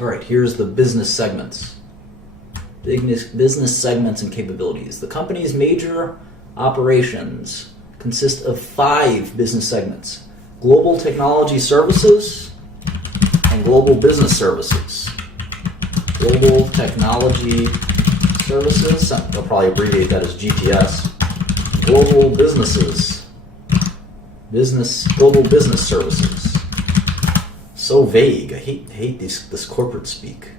All right, here's the business segments. Business segments and capabilities. The company's major operations consist of 5 business segments: global technology services and global business services. Global technology services, they'll probably abbreviate that as GTS. Global businesses, global business services. So vague. I hate this corporate speak.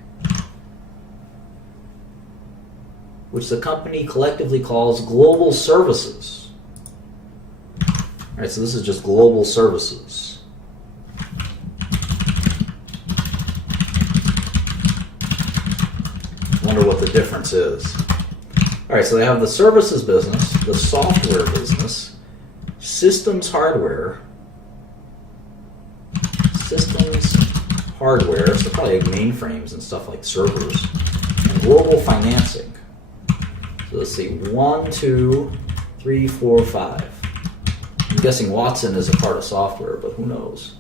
Which the company collectively calls global services. All right, so this is just global services. Wonder what the difference is. All right, so they have the services business, the software business, systems hardware, so probably like mainframes and stuff like servers, and global financing. So let's see, 1, 2, 3, 4, 5. I'm guessing Watson is a part of software, but who knows?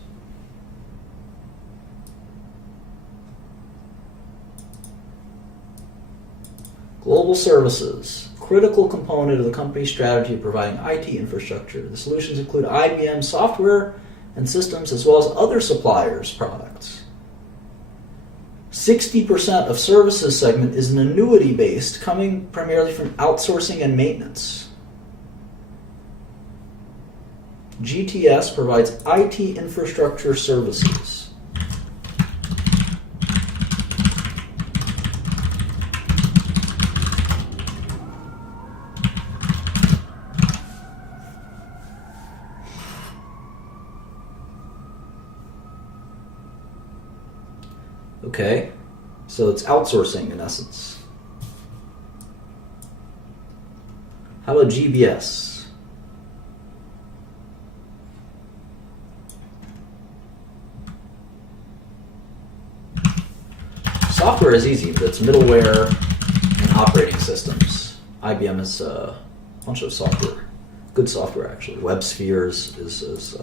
Global services, critical component of the company's strategy of providing IT infrastructure. The solutions include IBM software and systems as well as other suppliers' products. 60% of services segment is an annuity-based, coming primarily from outsourcing and maintenance. GTS provides IT infrastructure services. Okay, so it's outsourcing in essence. How about GBS? Software is easy, but it's middleware and operating systems. IBM has a bunch of software, good software actually. WebSphere is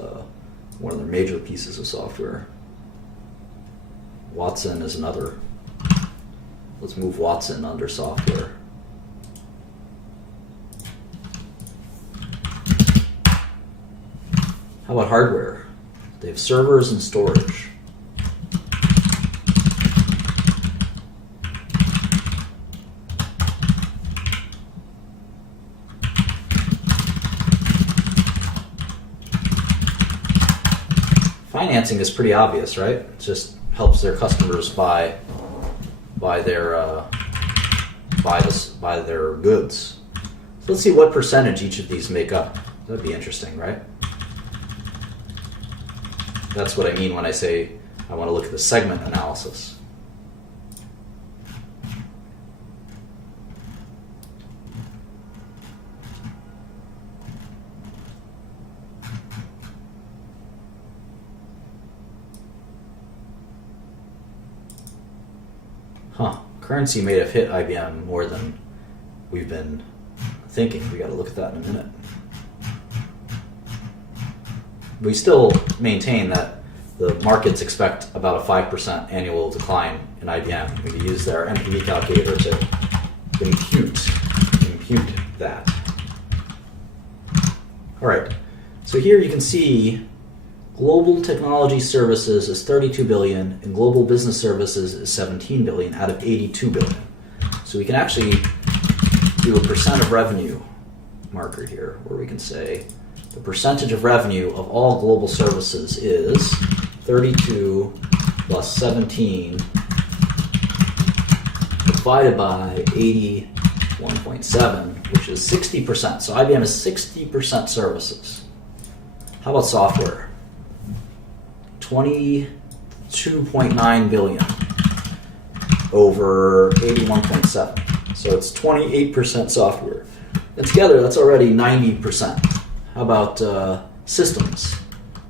one of their major pieces of software. Watson is another. Let's move Watson under software. How about hardware? They have servers and storage. Financing is pretty obvious, right? It just helps their customers buy their goods. So let's see what percentage each of these make up. That'd be interesting, right? That's what I mean when I say I want to look at the segment analysis. Currency may have hit IBM more than we've been thinking. We got to look at that in a minute. We still maintain that the markets expect about a 5% annual decline in IBM. We can use their NPV calculator to impute that. All right, so here you can see global technology services is $32 billion and global business services is $17 billion out of $82 billion. So we can actually do a percent of revenue marker here where we can say the percentage of revenue of all global services is 32 plus 17 divided by 81.7, which is 60%. So IBM is 60% services. How about software? 22.9 billion over 81.7. So it's 28% software. And together, that's already 90%. How about systems?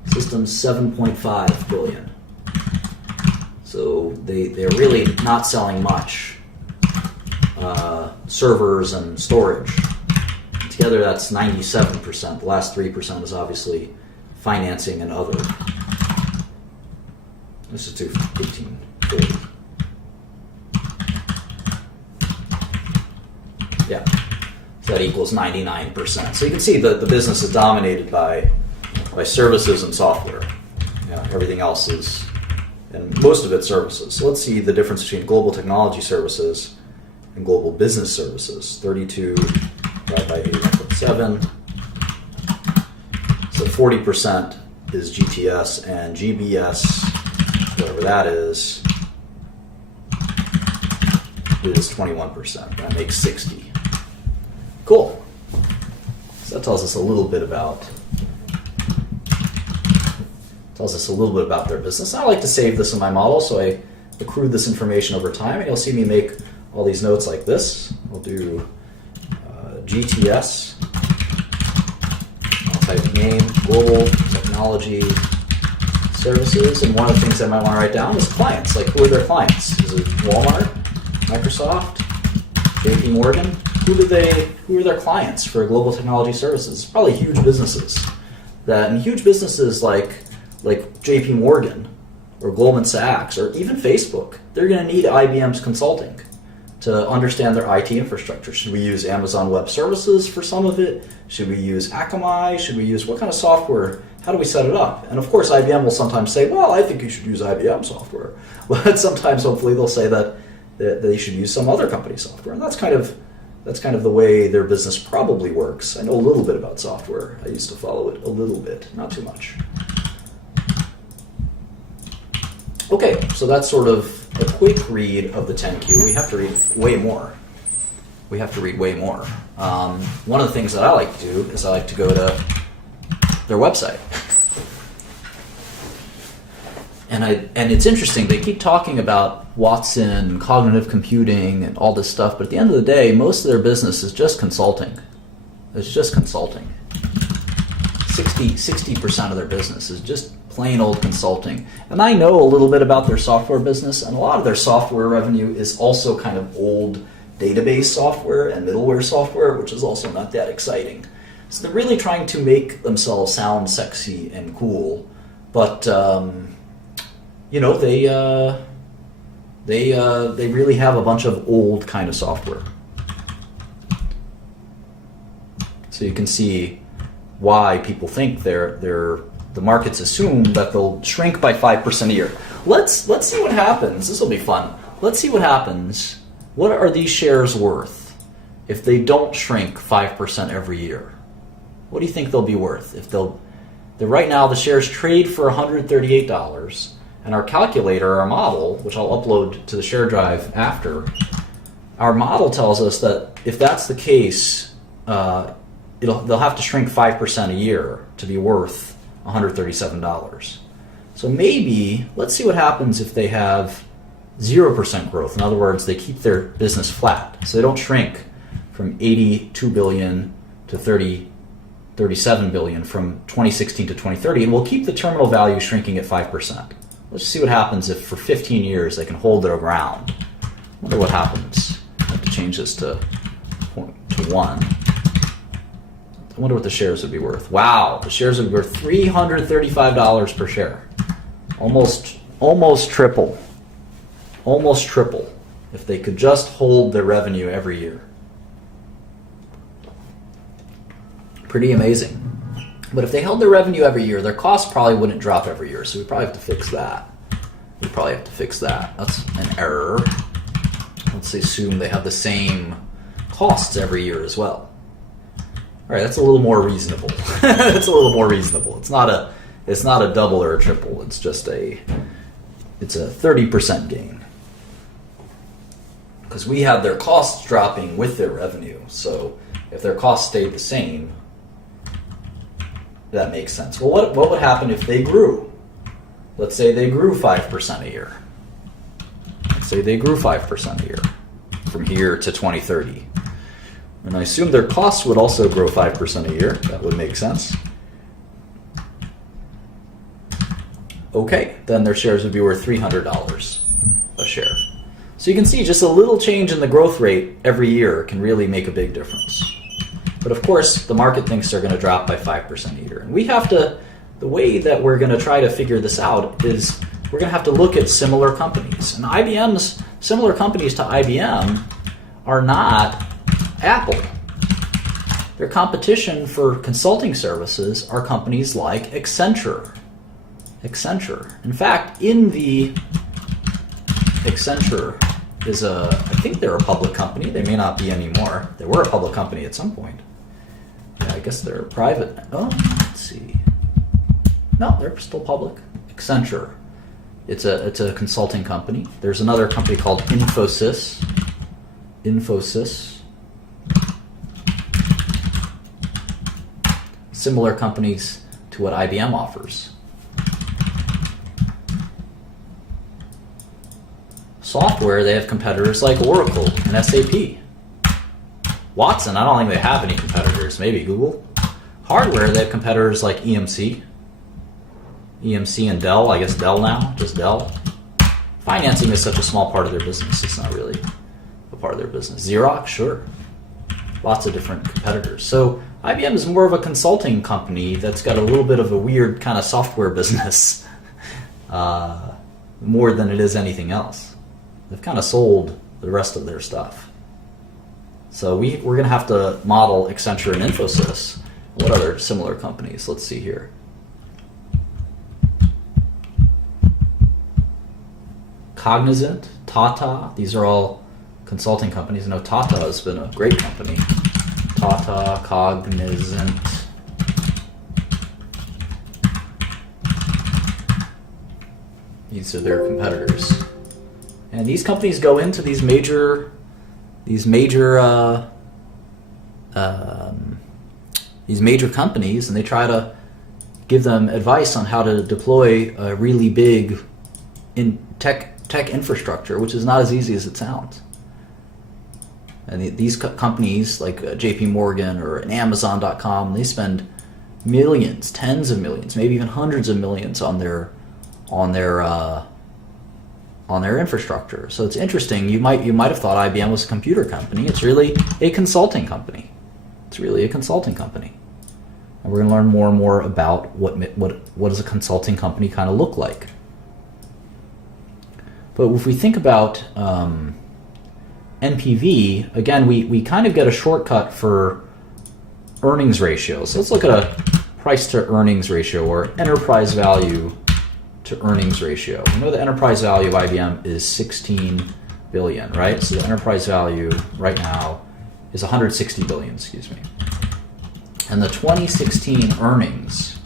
Systems, 7.5 billion. So they're really not selling much. Servers and storage. Together, that's 97%. The last 3% is obviously financing and other. This is 1840. Yeah. So that equals 99%. So you can see that the business is dominated by services and software. Everything else is, and most of it's services. So let's see the difference between global technology services and global business services. 32 divided by 81.7. So 40% is GTS, and GBS, whatever that is 21%. That makes 60. Cool. So that tells us a little bit about their business. I like to save this in my model, so I accrue this information over time, and you'll see me make all these notes like this. We'll do GTS. I'll type name, global technology services, and one of the things I might want to write down is clients. Like, who are their clients? Is it Walmart, Microsoft, JP Morgan? Who are their clients for global technology services? Probably huge businesses. And huge businesses like JP Morgan or Goldman Sachs or even Facebook, they're going to need IBM's consulting to understand their IT infrastructure. Should we use Amazon Web Services for some of it? Should we use Akamai? Should we use what kind of software? How do we set it up? And of course, IBM will sometimes say, well, I think you should use IBM software. But sometimes, hopefully, they'll say that they should use some other company's software. And that's kind of the way their business probably works. I know a little bit about software. I used to follow it a little bit, not too much. Okay, so that's sort of a quick read of the 10Q. We have to read way more. One of the things that I like to do is I like to go to their website. And it's interesting, they keep talking about Watson, cognitive computing, and all this stuff, but at the end of the day, most of their business is just consulting. It's just consulting. 60% of their business is just plain old consulting. And I know a little bit about their software business, and a lot of their software revenue is also kind of old database software and middleware software, which is also not that exciting. So they're really trying to make themselves sound sexy and cool, but they really have a bunch of old kind of software. So you can see why people think the markets assume that they'll shrink by 5% a year. Let's see what happens. This will be fun. Let's see what happens. What are these shares worth if they don't shrink 5% every year? What do you think they'll be worth? Right now the shares trade for $138, and our calculator, our model, which I'll upload to the share drive after, our model tells us that if that's the case, they'll have to shrink 5% a year to be worth $137. So maybe, let's see what happens if they have 0% growth. In other words, they keep their business flat. So they don't shrink from 82 billion to 37 billion from 2016 to 2030, and we'll keep the terminal value shrinking at 5%. Let's see what happens if for 15 years they can hold their ground. I wonder what happens. I have to change this to 1. I wonder what the shares would be worth. Wow, the shares would be worth $335 per share. Almost triple. Almost triple if they could just hold their revenue every year. Pretty amazing. But if they held their revenue every year, their costs probably wouldn't drop every year, so we probably have to fix that. That's an error. Let's assume they have the same costs every year as well. All right, that's a little more reasonable. It's a little more reasonable. It's not a double or a triple. It's a 30% gain. Because we have their costs dropping with their revenue. So if their costs stayed the same, that makes sense. Well, what would happen if they grew? Let's say they grew 5% a year. From here to 2030. And I assume their costs would also grow 5% a year. That would make sense. Okay, then their shares would be worth $300 a share. So you can see just a little change in the growth rate every year can really make a big difference. But of course, the market thinks they're going to drop by 5% a year. And the way that we're going to try to figure this out is we're going to have to look at similar companies. And similar companies to IBM are not Apple. Their competition for consulting services are companies like Accenture. In fact, Accenture is I think they're a public company. They may not be anymore. They were a public company at some point. Yeah, I guess they're private. Oh, let's see. No, they're still public. Accenture. It's a consulting company. There's another company called Infosys. Similar companies to what IBM offers. Software, they have competitors like Oracle and SAP. Watson, I don't think they have any competitors. Maybe Google. Hardware, they have competitors like EMC and Dell. I guess Dell now, just Dell. Financing is such a small part of their business. It's not really a part of their business. Xerox, sure. Lots of different competitors. So IBM is more of a consulting company that's got a little bit of a weird kind of software business more than it is anything else. They've kind of sold the rest of their stuff. So we're going to have to model Accenture and Infosys. What other similar companies? Let's see here. Cognizant, Tata, these are all consulting companies. I know Tata has been a great company. Tata, Cognizant. These are their competitors. And these companies go into these major companies, and they try to give them advice on how to deploy a really big tech infrastructure, which is not as easy as it sounds. And these companies like JP Morgan or Amazon.com, they spend millions, tens of millions, maybe even hundreds of millions on their infrastructure. So it's interesting. You might have thought IBM was a computer company. It's really a consulting company. And we're going to learn more and more about what does a consulting company kind of look like. But if we think about NPV, again, we kind of get a shortcut for earnings ratio. So let's look at a price to earnings ratio, or enterprise value to earnings ratio. We know the enterprise value of IBM is 16 billion, right? So the enterprise value right now is 160 billion, excuse me. And the 2016 earnings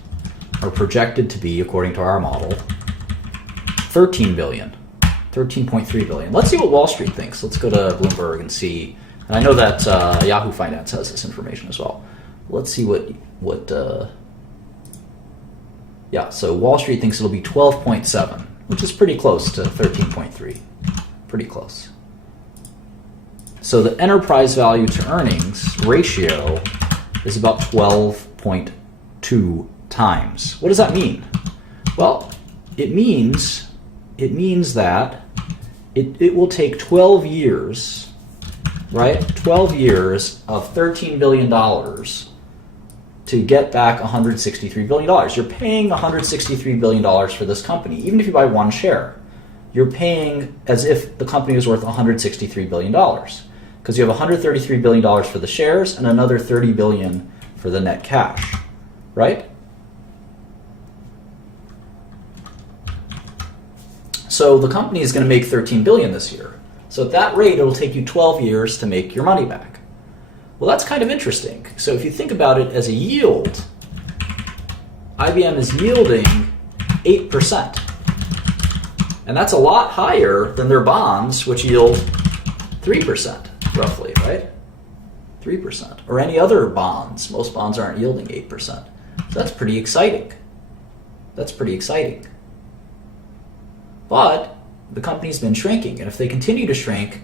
are projected to be, according to our model, 13 billion. 13.3 billion. Let's see what Wall Street thinks. Let's go to Bloomberg and see. And I know that Yahoo Finance has this information as well. Let's see so Wall Street thinks it'll be 12.7, which is pretty close to 13.3. Pretty close. So the enterprise value to earnings ratio is about 12.2 times. What does that mean? Well, it means that it will take 12 years, right? 12 years of $13 billion to get back $163 billion. You're paying $163 billion for this company. Even if you buy one share, you're paying as if the company was worth $163 billion. Because you have $133 billion for the shares and another $30 billion for the net cash, right? So the company is going to make $13 billion this year. So at that rate, it will take you 12 years to make your money back. Well, that's kind of interesting. So if you think about it as a yield, IBM is yielding 8%. And that's a lot higher than their bonds, which yield 3%, roughly, right? 3%. Or any other bonds. Most bonds aren't yielding 8%. So that's pretty exciting. But the company's been shrinking, and if they continue to shrink,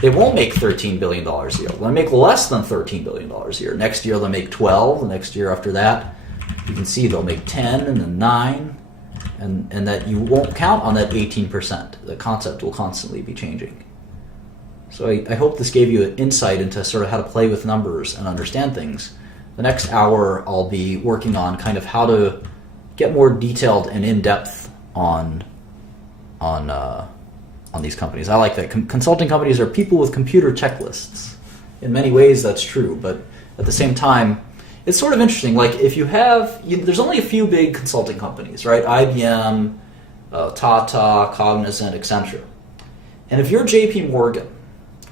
they won't make $13 billion a year. They'll make less than $13 billion a year. Next year, they'll make 12. The next year after that, you can see they'll make 10 and then 9, and that you won't count on that 18%. The concept will constantly be changing. So I hope this gave you an insight into sort of how to play with numbers and understand things. The next hour, I'll be working on kind of how to get more detailed and in-depth on these companies. I like that. Consulting companies are people with computer checklists. in many ways that's true, but at the same time, it's sort of interesting. Like if you have, there's only a few big consulting companies, right? IBM, Tata, Cognizant, Accenture. And if you're JP Morgan,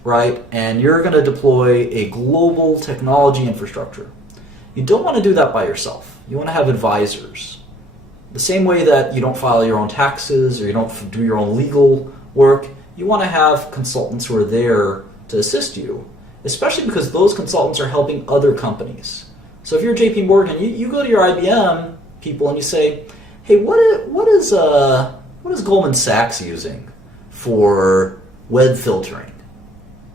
right, and you're going to deploy a global technology infrastructure, you don't want to do that by yourself. You want to have advisors. The same way that you don't file your own taxes or you don't do your own legal work, you want to have consultants who are there to assist you, especially because those consultants are helping other companies. So if you're JP Morgan, you go to your IBM people and you say, hey, what is Goldman Sachs using for web filtering?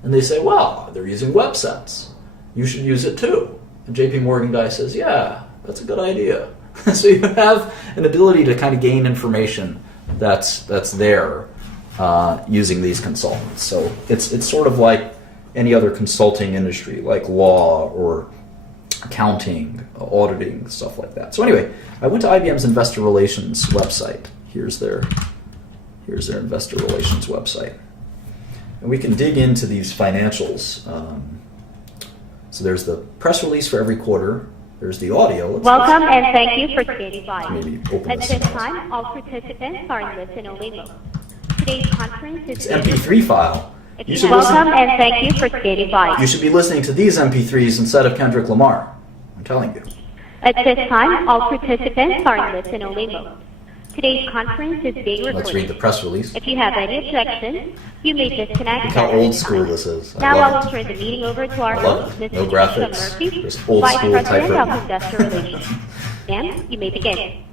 And they say, well, they're using WebSense. You should use it too. And JP Morgan guy says, yeah, that's a good idea. So you have an ability to kind of gain information that's there using these consultants. So it's sort of like any other consulting industry, like law or accounting, auditing, stuff like that. So anyway, I went to IBM's investor relations website. Here's their investor relations website. And we can dig into these financials. So there's the press release for every quarter. There's the audio. Welcome and thank you for standing by. Maybe open At this this up. time, all participants are in listen-only mode. Today's conference is It's MP3 file. You should Welcome listen. and thank you for standing by. You should be listening to these MP3s instead of Kendrick Lamar. I'm telling you. At this time, all participants are in listen-only mode. Today's conference is being recorded. Let's read the press release. If you have any objections, you may disconnect. Look how at old this school time. this is. Now love I will it. turn the meeting over to our I love host, it. Ms. No Patricia graphics. Murphy, Just old Vice school President type of Investor Relations. Ma'am, you may begin.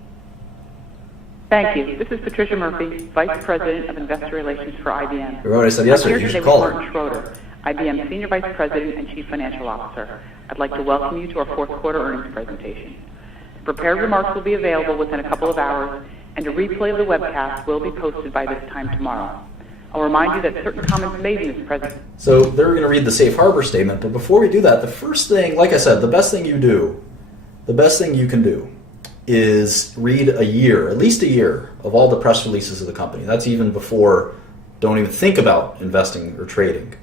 Thank you. This is Patricia Murphy, Vice President of Investor Relations for IBM. Remember what I said I'm yesterday? here You today should with call her. Martin Schroeder, IBM Senior Vice President and Chief Financial Officer. I'd like to welcome you to our fourth quarter earnings presentation. Prepared remarks will be available within a couple of hours, and a replay of the webcast will be posted by this time tomorrow. I'll remind you that certain comments made in this presentation. So they're going to read the safe harbor statement, but before we do that, the first thing, like I said, the best thing you can do is read a year, at least a year, of all the press releases of the company. That's even before, don't even think about investing or trading.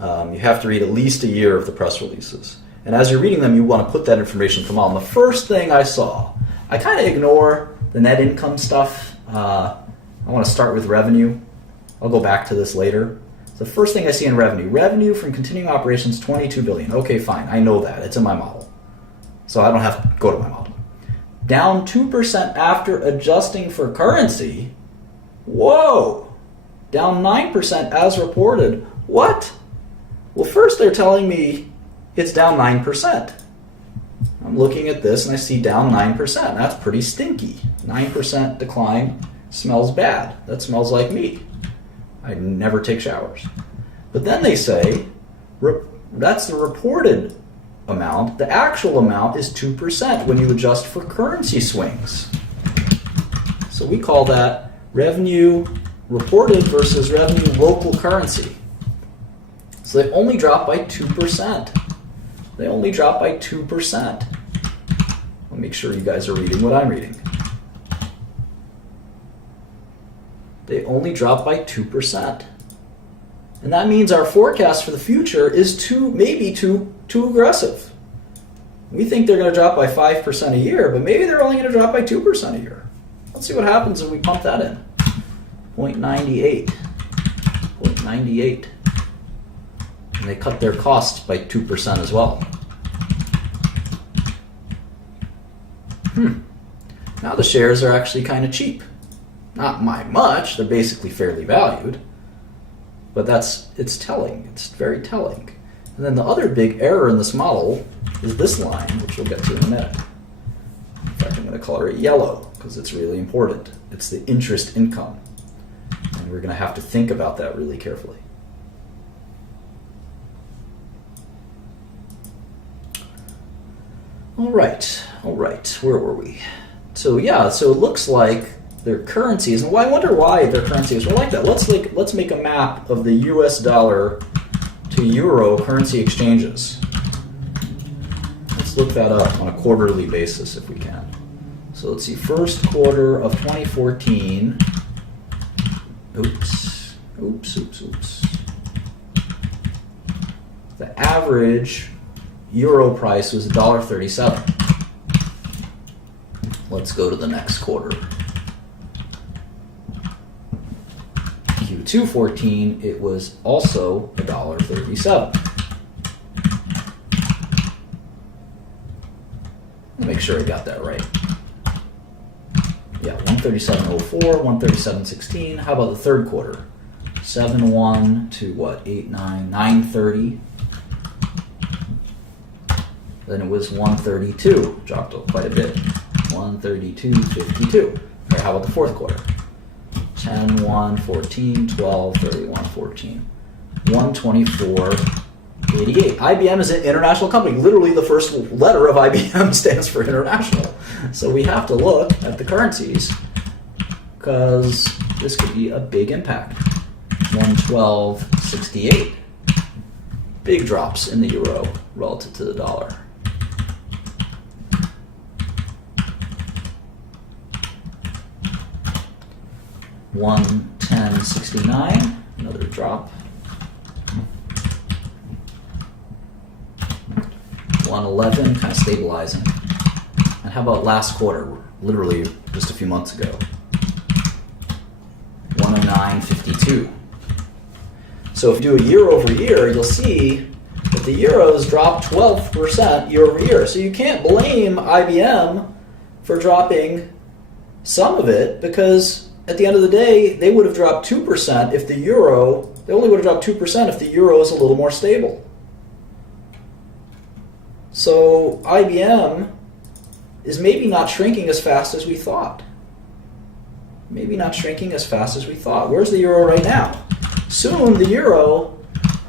You have to read at least a year of the press releases. And as you're reading them, you want to put that information from on. The first thing I saw, I kind of ignore the net income stuff. I want to start with revenue. I'll go back to this later. The first thing I see in revenue from continuing operations, $22 billion. Okay, fine, I know that. It's in my model. So I don't have to go to my model. Down 2% after adjusting for currency. Whoa! Down 9% as reported. What? Well, first they're telling me it's down 9%. I'm looking at this and I see down 9%. That's pretty stinky. 9% decline smells bad. That smells like me. I never take showers. But then they say that's the reported amount. The actual amount is 2% when you adjust for currency swings. So we call that revenue reported versus revenue local currency. So they only dropped by 2%. They only dropped by 2%. I'll make sure you guys are reading what I'm reading. They only dropped by 2%. And that means our forecast for the future is maybe too aggressive. We think they're going to drop by 5% a year, but maybe they're only going to drop by 2% a year. Let's see what happens if we pump that in. 0.98. 0.98. And they cut their costs by 2% as well. Now the shares are actually kind of cheap. Not by much, they're basically fairly valued. But it's telling, it's very telling. And then the other big error in this model is this line, which we'll get to in a minute. In fact, I'm going to color it yellow because it's really important. It's the interest income. And we're going to have to think about that really carefully. All right, where were we? So it looks like their currencies, and I wonder why their currencies are like that. Let's make a map of the US dollar to euro currency exchanges. Let's look that up on a quarterly basis if we can. So let's see, first quarter of 2014. Oops. The average euro price was $1.37. Let's go to the next quarter. Q2 14, it was also $1.37. Make sure I got that right. Yeah, 137.04, 137.16. How about the third quarter? 7.1 to what? 8.9, 9.30. Then it was 132, dropped quite a bit. 132.52. All right, how about the fourth quarter? 10, 1, 14, 12, 31, 14. 124.88. IBM is an international company. Literally the first letter of IBM stands for international. So we have to look at the currencies because this could be a big impact. 112.68. Big drops in the euro relative to the dollar. $110.69, another drop. 111, kind of stabilizing. And how about last quarter, literally just a few months ago? 109.52. So if you do a year over year, you'll see that the euros dropped 12% year over year. So you can't blame IBM for dropping some of it, because at the end of the day, they would have dropped 2% if the euro, they only would have dropped 2% if the euro is a little more stable. So IBM is maybe not shrinking as fast as we thought. Maybe not shrinking as fast as we thought. Where's the euro right now? Soon the euro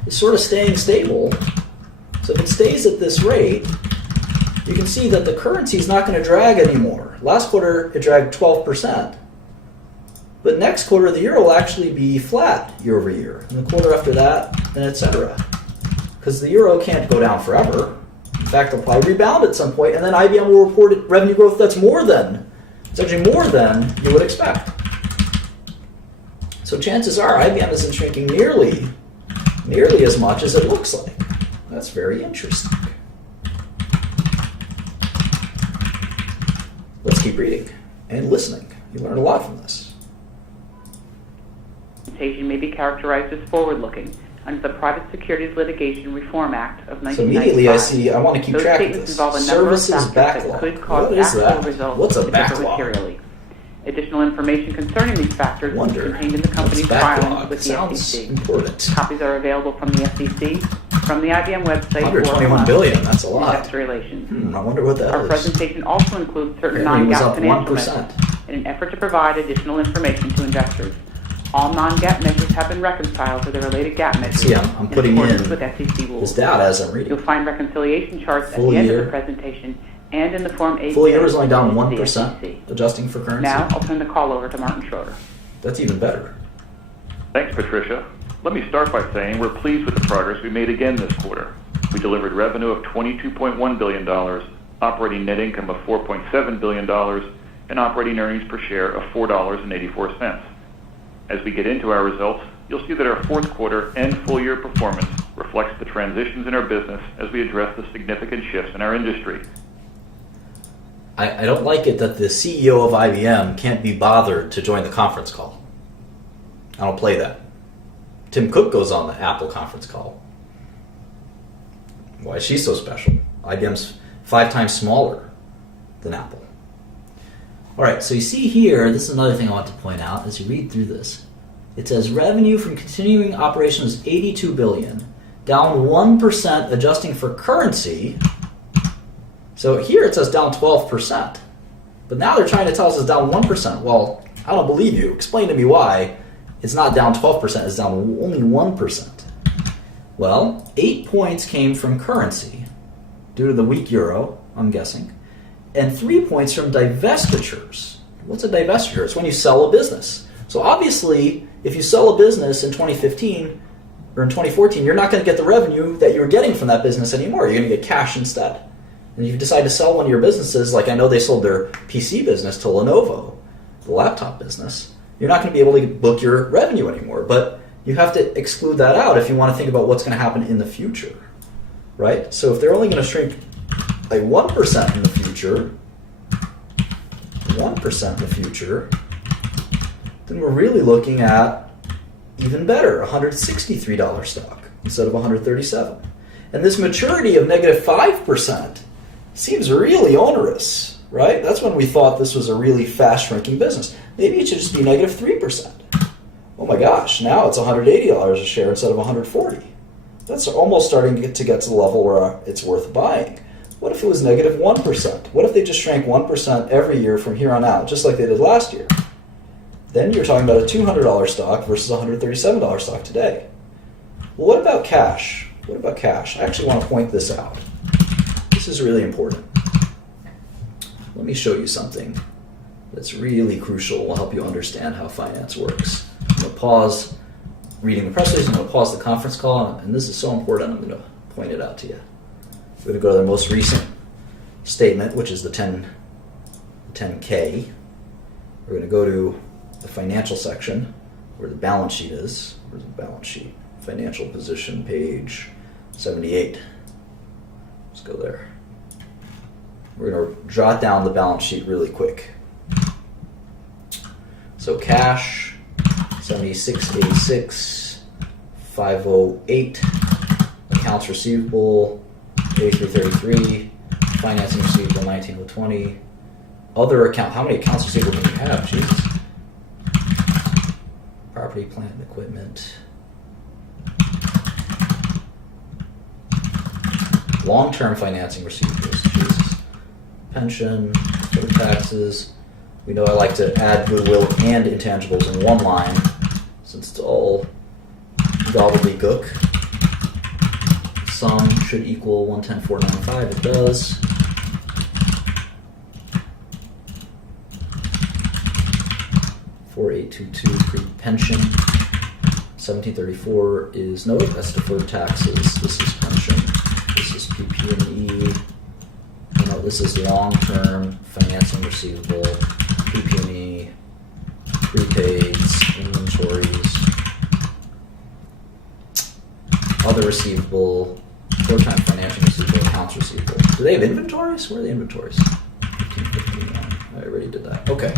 is sort of staying stable. So if it stays at this rate, you can see that the currency is not going to drag anymore. Last quarter, it dragged 12%. But next quarter, the euro will actually be flat year over year. And the quarter after that, and etc. Because the euro can't go down forever. In fact, they'll probably rebound at some point, and then IBM will report revenue growth that's it's actually more than you would expect. So chances are IBM isn't shrinking nearly as much as it looks like. That's very interesting. Let's keep reading and listening. You learn a lot from this. Presentation may be characterized as forward-looking under the Private Securities Litigation Reform Act of 1995. So immediately I see, I want to keep track of this. Involve a number of Services factors backlog. that could cause What is actual that? results What's a to differ backlog? materially. Additional information concerning these factors is contained in the company's What's filings backlog? with the Sounds SEC. important. Copies are available from the SEC, from the IBM website, or from 121 billion, that's a lot. Investor Relations. I wonder what that Our is. presentation also includes certain Revenue was non-GAAP up financial 1%. measures in an effort to provide additional information to investors. All non-GAAP measures have been reconciled to the related GAAP measures See, I'm putting accordance in with SEC rules. this data as I'm reading. You'll find reconciliation charts at Full the end year. of the presentation and in the Form 8. Full year is only down 1%, adjusting for currency. Now I'll turn the call over to Martin Schroeder. That's even better. Thanks, Patricia. Let me start by saying we're pleased with the progress we made again this quarter. We delivered revenue of $22.1 billion, operating net income of $4.7 billion, and operating earnings per share of $4.84. As we get into our results, you'll see that our fourth quarter and full year performance reflects the transitions in our business as we address the significant shifts in our industry. I don't like it that the CEO of IBM can't be bothered to join the conference call. I don't play that. Tim Cook goes on the Apple conference call. Why is she so special? IBM's 5 times smaller than Apple. All right, so you see here, this is another thing I want to point out as you read through this. It says revenue from continuing operations is $82 billion, down 1% adjusting for currency. So here it says down 12%. But now they're trying to tell us it's down 1%. Well, I don't believe you. Explain to me why it's not down 12%, it's down only 1%. Well, 8 points came from currency due to the weak euro, I'm guessing, and 3 points from divestitures. What's a divestiture? It's when you sell a business. So obviously, if you sell a business in 2015 or in 2014, you're not going to get the revenue that you were getting from that business anymore. You're going to get cash instead. And if you decide to sell one of your businesses, like I know they sold their PC business to Lenovo, the laptop business, you're not going to be able to book your revenue anymore. But you have to exclude that out if you want to think about what's going to happen in the future. right? So if they're only going to shrink by 1% in the future, 1% in the future, then we're really looking at even better, $163 stock instead of $137. And this maturity of negative 5% seems really onerous, right? That's when we thought this was a really fast shrinking business. Maybe it should just be negative 3%. Oh my gosh, now it's $180 a share instead of $140. That's almost starting to get to the level where it's worth buying. What if it was negative 1%? What if they just shrank 1% every year from here on out, just like they did last year? Then you're talking about a $200 stock versus a $137 stock today. Well, what about cash? What about cash? I actually want to point this out. This is really important. Let me show you something that's really crucial. Will help you understand how finance works. I'm going to pause reading the press release. I'm going to pause the conference call, and this is so important. I'm going to point it out to you. We're going to go to the most recent statement, which is the 10K. We're going to go to the financial section where the balance sheet is. Where's the balance sheet? Financial position, page 78. Let's go there. We're going to jot down the balance sheet really quick. So cash, 7686, 508, accounts receivable, 8333, financing receivable, 19020, other account. How many accounts receivable do you have? Jesus. Property, plant, and equipment. Long-term financing receivables. Jesus. Pension, deferred taxes. We know I like to add goodwill and intangibles in one line, since it's all gobbledygook. Sum should equal 110,495. It does. $4,822 pre-pension. 1734 is no, that's deferred taxes. This is pension. This is PP&E. No, this is long-term financing receivable. PP&E, prepaids, inventories, other receivable, short-time financing receivable, accounts receivable. Do they have inventories? Where are the inventories? 1551. I already did that. Okay.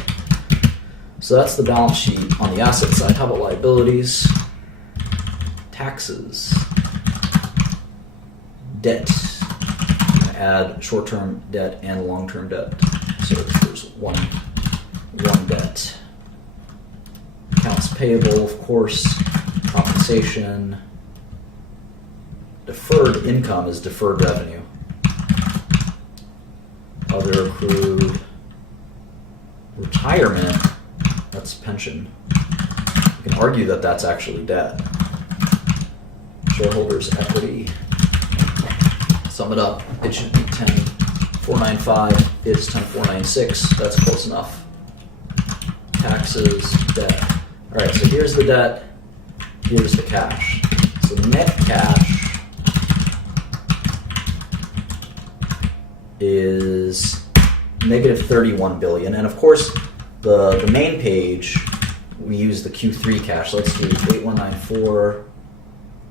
So that's the balance sheet on the asset side. How about liabilities? Taxes. Debt. I'm going to add short-term debt and long-term debt. So there's one debt. Accounts payable, of course. Compensation. Deferred income is deferred revenue. Other accrued. Retirement, that's pension. You can argue that that's actually debt. Shareholders' equity. Sum it up. It should be 10,495. It's 10,496. That's close enough. Taxes, debt. All right, so here's the debt. Here's the cash. So net cash is negative 31 billion. And of course, the main page, we use the Q3 cash. So let's do 8194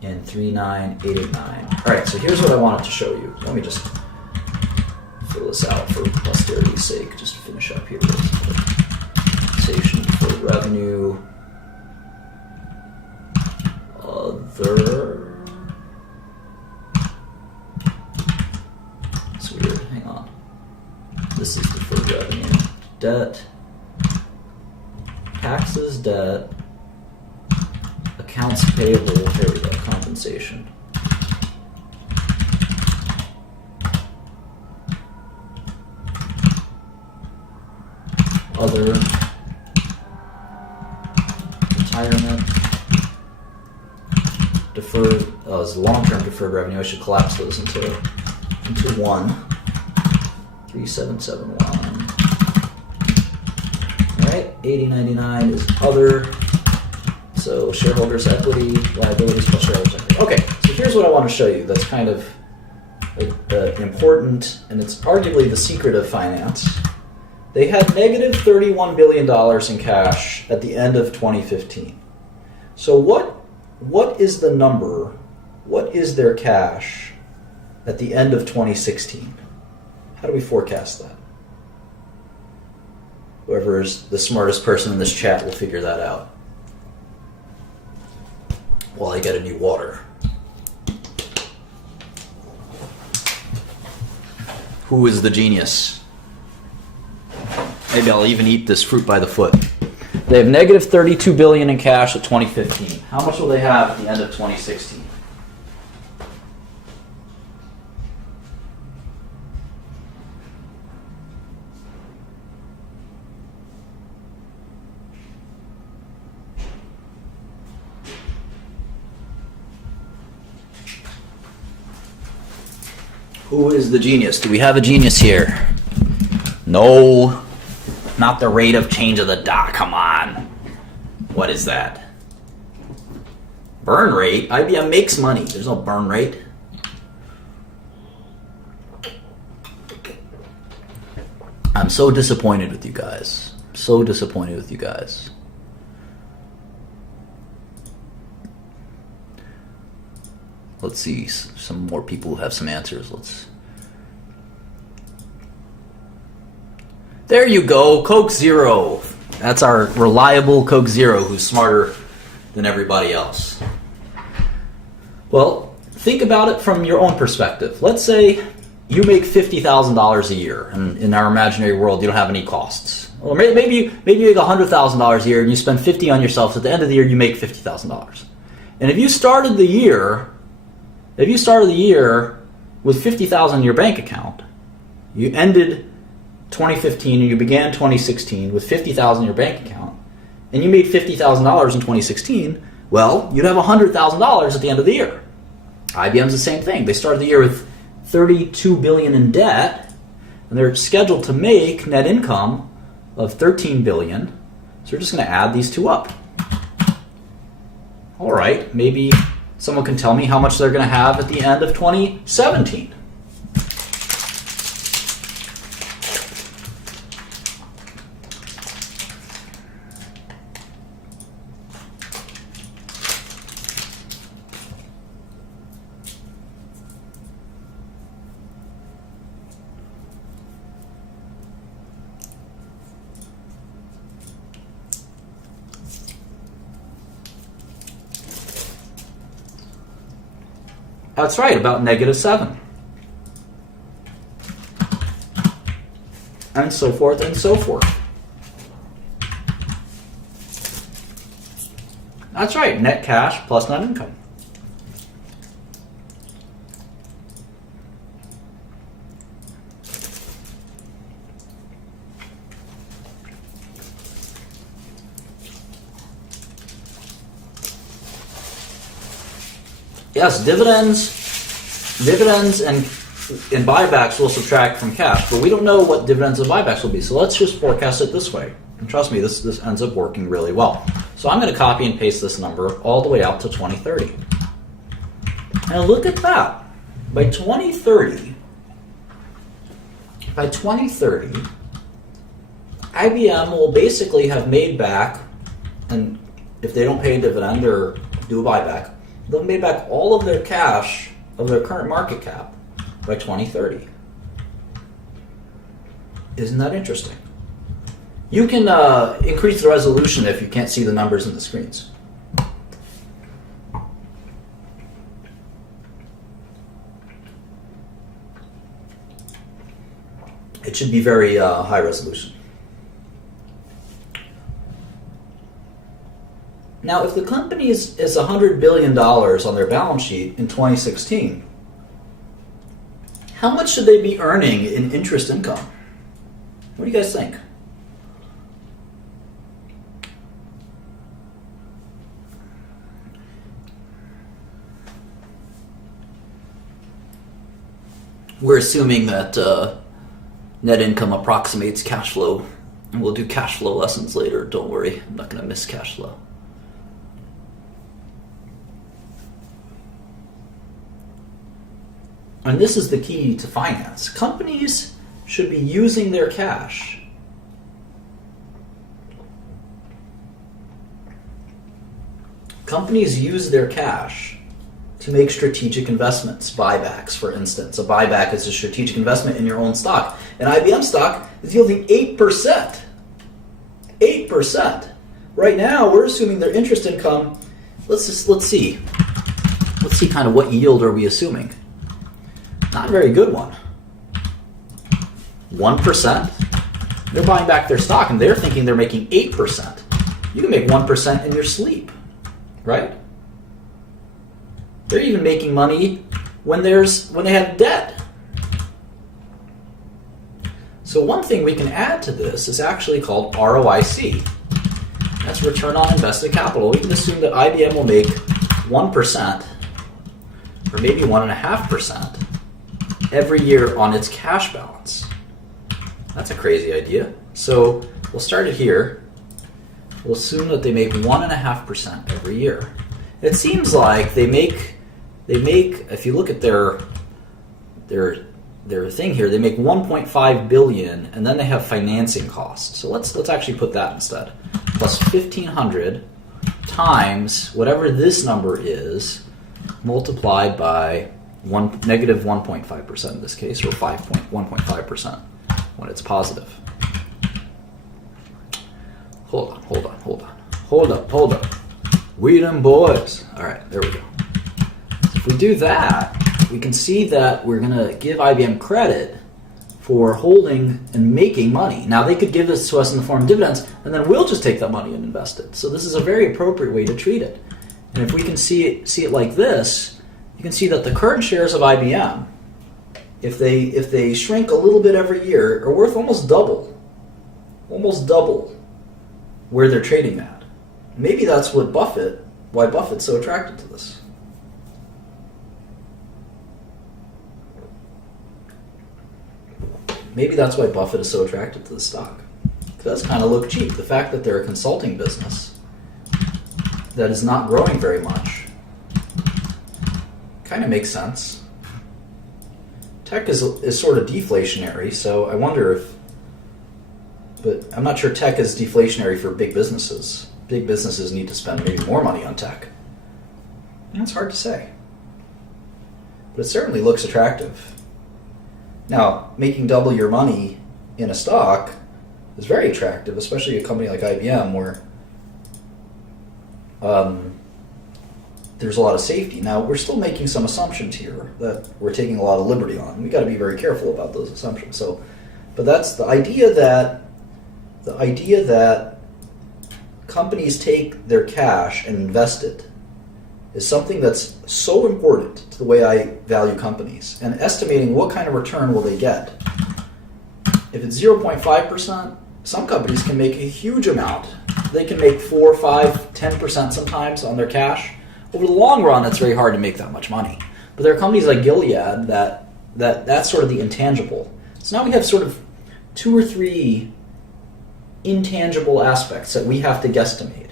and 39889. All right, so here's what I wanted to show you. Let me just fill this out for posterity's sake, just to finish up here. Compensation for revenue. Other. It's weird. Hang on. This is deferred revenue. Debt. Taxes, debt. Accounts payable. Here we go. Compensation. Other. Retirement. Deferred. It's long-term deferred revenue. I should collapse those into one. 3771. All right. 8099 is other. So shareholders' equity, liabilities plus shareholders' equity. Okay, so here's what I want to show you that's kind of important, and it's arguably the secret of finance. They had negative $31 billion in cash at the end of 2015. So what is the number, what is their cash at the end of 2016? How do we forecast that? Whoever is the smartest person in this chat will figure that out. While I get a new water. Who is the genius? Maybe I'll even eat this fruit by the foot. They have negative $32 billion in cash at 2015. How much will they have at the end of 2016? Who is the genius? Do we have a genius here? No. Not the rate of change of the dot. Come on. What is that? Burn rate? IBM makes money. There's no burn rate. I'm so disappointed with you guys. So disappointed with you guys. Let's see some more people who have some answers. There you go, Coke Zero. That's our reliable Coke Zero who's smarter than everybody else. Well, think about it from your own perspective. Let's say you make $50,000 a year, and in our imaginary world, you don't have any costs. Or maybe you make $100,000 a year, and you spend $50 on yourself. So at the end of the year, you make $50,000. And if you started the year with $50,000 in your bank account, you ended 2015 and you began 2016 with $50,000 in your bank account, and you made $50,000 in 2016, well, you'd have $100,000 at the end of the year. IBM's the same thing. They started the year with $32 billion in debt, and they're scheduled to make net income of $13 billion. So we're just going to add these two up. All right, maybe someone can tell me how much they're going to have at the end of 2017. That's right, about -7. And so forth and so forth. That's right, net cash plus net income. Yes, dividends and buybacks will subtract from cash, but we don't know what dividends and buybacks will be. So let's just forecast it this way. And trust me, this ends up working really well. So I'm going to copy and paste this number all the way out to 2030. And look at that. By 2030, IBM will basically have made back, and if they don't pay a dividend or do a buyback, they'll have made back all of their cash of their current market cap by 2030. Isn't that interesting? You can increase the resolution if you can't see the numbers in the screens. It should be very high resolution. Now, if the company is $100 billion on their balance sheet in 2016, how much should they be earning in interest income? What do you guys think? We're assuming that net income approximates cash flow, and we'll do cash flow lessons later. Don't worry, I'm not going to miss cash flow. And this is the key to finance. Companies should be using their cash. Companies use their cash to make strategic investments, buybacks, for instance. A buyback is a strategic investment in your own stock. And IBM stock is yielding 8%. 8%. Right now, we're assuming their interest income. Let's see. Let's see kind of what yield are we assuming. Not a very good one. 1%. They're buying back their stock and they're thinking they're making 8%. You can make 1% in your sleep, right? They're even making money when they have debt. So one thing we can add to this is actually called ROIC. That's return on invested capital. We can assume that IBM will make 1% or maybe 1.5% every year on its cash balance. That's a crazy idea. So we'll start it here. We'll assume that they make 1.5% every year. It seems like they make, if you look at their thing here, they make 1.5 billion, and then they have financing costs. So let's actually put that instead. Plus 1,500 times whatever this number is, multiplied by negative 1.5% in this case, or 1.5% when it's positive. Hold on. We them boys. All right, there we go. If we do that, we can see that we're going to give IBM credit for holding and making money. Now, they could give this to us in the form of dividends, and then we'll just take that money and invest it. So this is a very appropriate way to treat it. And if we can see it like this, you can see that the current shares of IBM, if they shrink a little bit every year, are worth almost double where they're trading at. Maybe that's why Buffett's so attracted to this. Maybe that's why Buffett is so attracted to the stock. It does kind of look cheap. The fact that they're a consulting business that is not growing very much kind of makes sense. Tech is sort of deflationary, so I wonder if, but I'm not sure tech is deflationary for big businesses. Big businesses need to spend maybe more money on tech. And it's hard to say. But it certainly looks attractive. Now, making double your money in a stock is very attractive, especially a company like IBM where there's a lot of safety. Now, we're still making some assumptions here that we're taking a lot of liberty on. We got to be very careful about those assumptions. But that's the idea that companies take their cash and invest it is something that's so important to the way I value companies, and estimating what kind of return will they get. If it's 0.5%, some companies can make a huge amount. They can make 4, 5, 10% sometimes on their cash. Over the long run, it's very hard to make that much money. But there are companies like Gilead that's sort of the intangible. So now we have sort of 2 or 3 intangible aspects that we have to guesstimate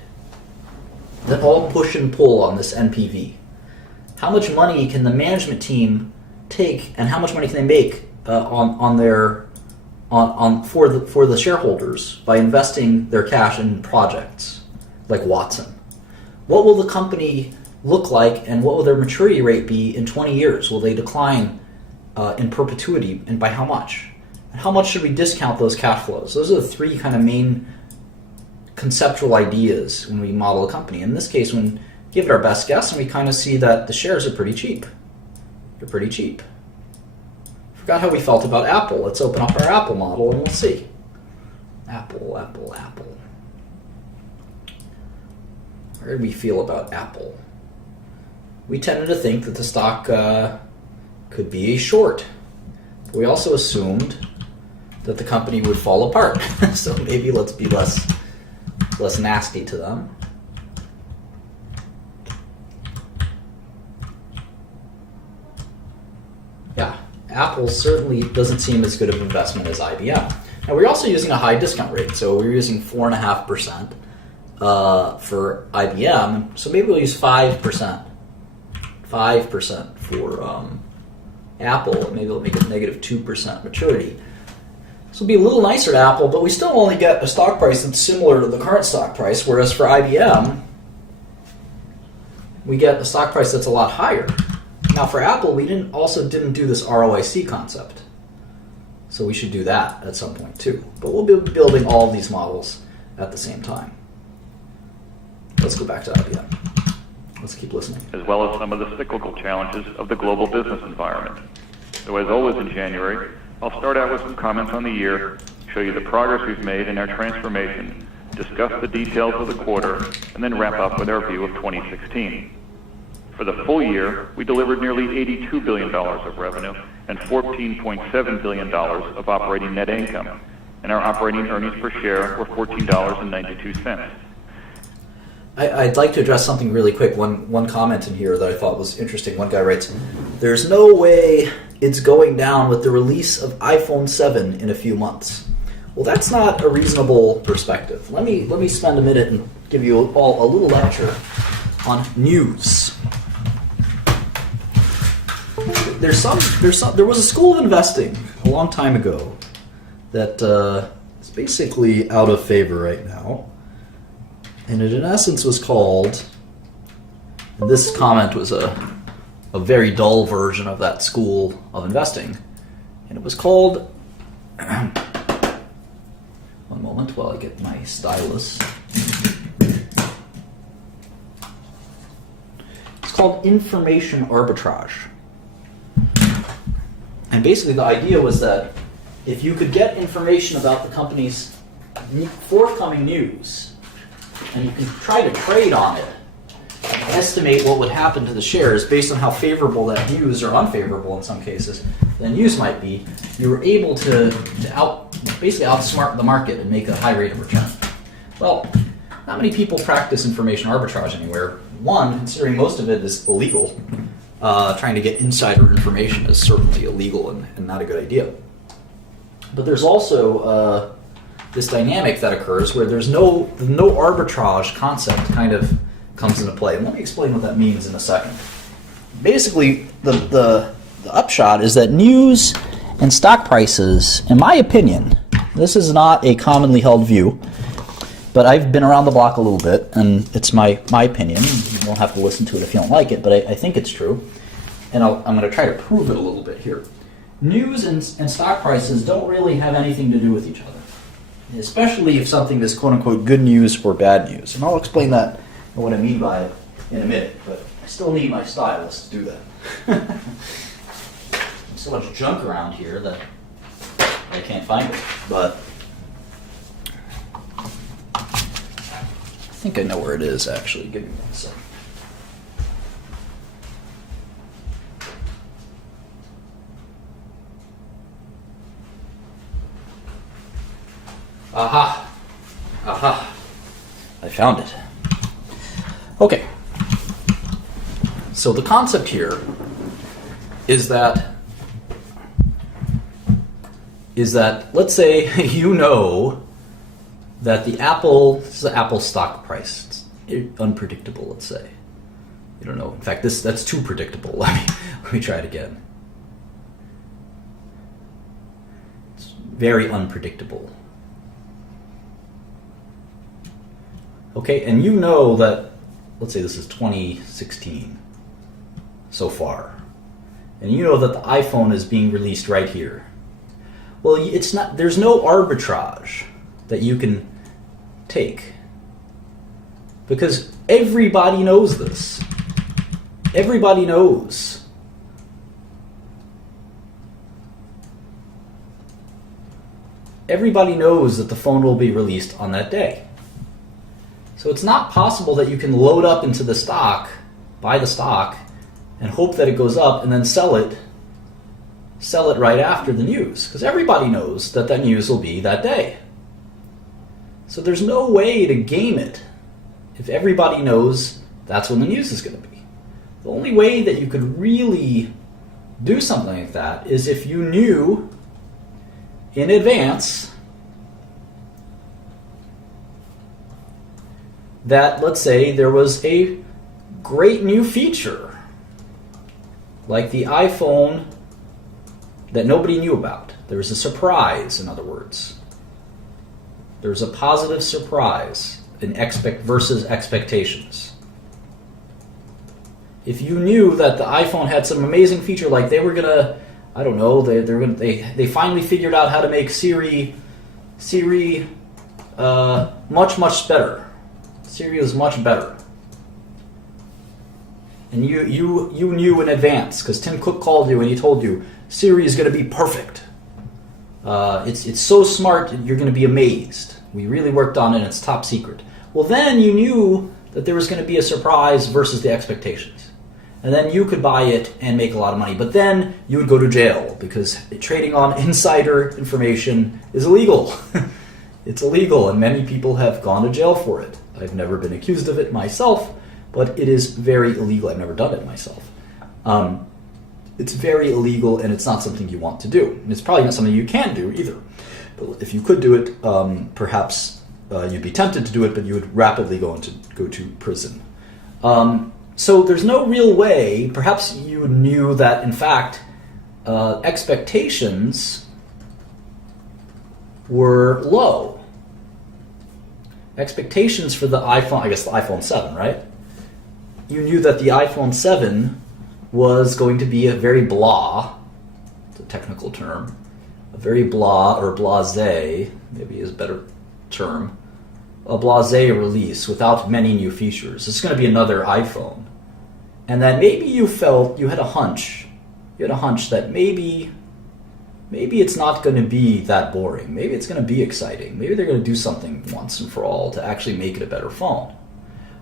that all push and pull on this NPV. How much money can the management team take, and how much money can they make for the shareholders by investing their cash in projects like Watson? What will the company look like, and what will their maturity rate be in 20 years? Will they decline in perpetuity, and by how much? And how much should we discount those cash flows? Those are the 3 kind of main conceptual ideas when we model a company. In this case, when we give it our best guess, and we kind of see that the shares are pretty cheap. They're pretty cheap. Forgot how we felt about Apple. Let's open up our Apple model and we'll see. Apple. Where did we feel about Apple? We tended to think that the stock could be a short. But we also assumed that the company would fall apart. So maybe let's be less nasty to them. Yeah, Apple certainly doesn't seem as good of an investment as IBM. Now, we're also using a high discount rate, so we're using 4.5% for IBM, so maybe we'll use 5%. 5% for Apple, and maybe we'll make it negative 2% maturity. This will be a little nicer to Apple, but we still only get a stock price that's similar to the current stock price, whereas for IBM, we get a stock price that's a lot higher. Now for Apple, we didn't do this ROIC concept. So we should do that at some point too. But we'll be building all of these models at the same time. Let's go back to IBM. Let's keep listening. As well as some of the cyclical challenges of the global business environment. So as always in January, I'll start out with some comments on the year, show you the progress we've made in our transformation, discuss the details of the quarter, and then wrap up with our view of 2016. For the full year, we delivered nearly $82 billion of revenue and $14.7 billion of operating net income, and our operating earnings per share were $14.92. I'd like to address something really quick. One comment in here that I thought was interesting. One guy writes, "There's no way it's going down with the release of iPhone 7 in a few months." Well, that's not a reasonable perspective. Let me spend a minute and give you all a little lecture on news. There was a school of investing a long time ago that is basically out of favor right now. And it in essence was called, and this comment was a very dull version of that school of investing, and it was called, one moment while I get my stylus. It's called information arbitrage. And basically the idea was that if you could get information about the company's forthcoming news, and you can try to trade on it, and estimate what would happen to the shares based on how favorable that news, or unfavorable in some cases, the news might be, you were able to basically outsmart the market and make a high rate of return. Well, not many people practice information arbitrage anywhere. One, considering most of it is illegal, trying to get insider information is certainly illegal and not a good idea. But there's also this dynamic that occurs where there's no arbitrage concept kind of comes into play. And let me explain what that means in a second. Basically, the upshot is that news and stock prices, in my opinion, this is not a commonly held view, but I've been around the block a little bit, and it's my opinion. You don't have to listen to it if you don't like it, but I think it's true. And I'm going to try to prove it a little bit here. News and stock prices don't really have anything to do with each other, especially if something is quote-unquote good news or bad news. And I'll explain that and what I mean by it in a minute, but I still need my stylus to do that. There's so much junk around here that I can't find it, but I think I know where it is, actually. Give me 1 second. Aha. I found it. Okay. So the concept here is that let's say you know that this is the Apple stock price. It's unpredictable, let's say. You don't know. In fact, that's too predictable. Let me try it again. It's very unpredictable. Okay, and you know that, let's say this is 2016 so far, and you know that the iPhone is being released right here. Well, there's no arbitrage that you can take, because everybody knows this. Everybody knows. Everybody knows that the phone will be released on that day. So it's not possible that you can load up into the stock, buy the stock, and hope that it goes up and then sell it right after the news, because everybody knows that news will be that day. So there's no way to game it if everybody knows that's when the news is going to be. The only way that you could really do something like that is if you knew in advance that, let's say, there was a great new feature, like the iPhone, that nobody knew about. There was a surprise, in other words. There's a positive surprise in versus expectations. if you knew that the iPhone had some amazing feature, like they were gonna, I don't know, they finally figured out how to make Siri much better. Siri is much better. And you knew in advance, because Tim Cook called you and he told you, Siri is going to be perfect. It's so smart, you're going to be amazed. We really worked on it, and it's top secret. Well, then you knew that there was going to be a surprise versus the expectations. And then you could buy it and make a lot of money. But then you would go to jail, because trading on insider information is illegal. It's illegal, and many people have gone to jail for it. I've never been accused of it myself, but it is very illegal. I've never done it myself. It's very illegal, and it's not something you want to do. And it's probably not something you can do either. But if you could do it, perhaps you'd be tempted to do it, but you would rapidly go to prison. So there's no real way. Perhaps you knew that, in fact, expectations were low. Expectations for the iPhone, I guess the iPhone 7, right? You knew that the iPhone 7 was going to be a very blah, it's a technical term, a very blah or blasé, maybe is a better term, a blasé release without many new features. It's going to be another iPhone. And that maybe you had a hunch that maybe it's not going to be that boring. Maybe it's going to be exciting. Maybe they're going to do something once and for all to actually make it a better phone.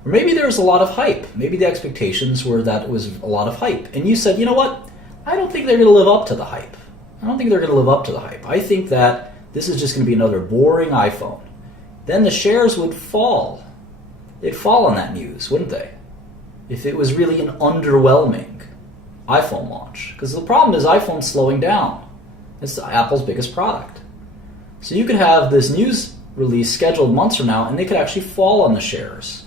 Or maybe there was a lot of hype. Maybe the expectations were that it was a lot of hype. And you said, you know what? I don't think they're going to live up to the hype. I think that this is just going to be another boring iPhone. Then the shares would fall. They'd fall on that news, wouldn't they? If it was really an underwhelming iPhone launch. Because the problem is iPhone's slowing down. It's Apple's biggest product. So you could have this news release scheduled months from now, and they could actually fall on the shares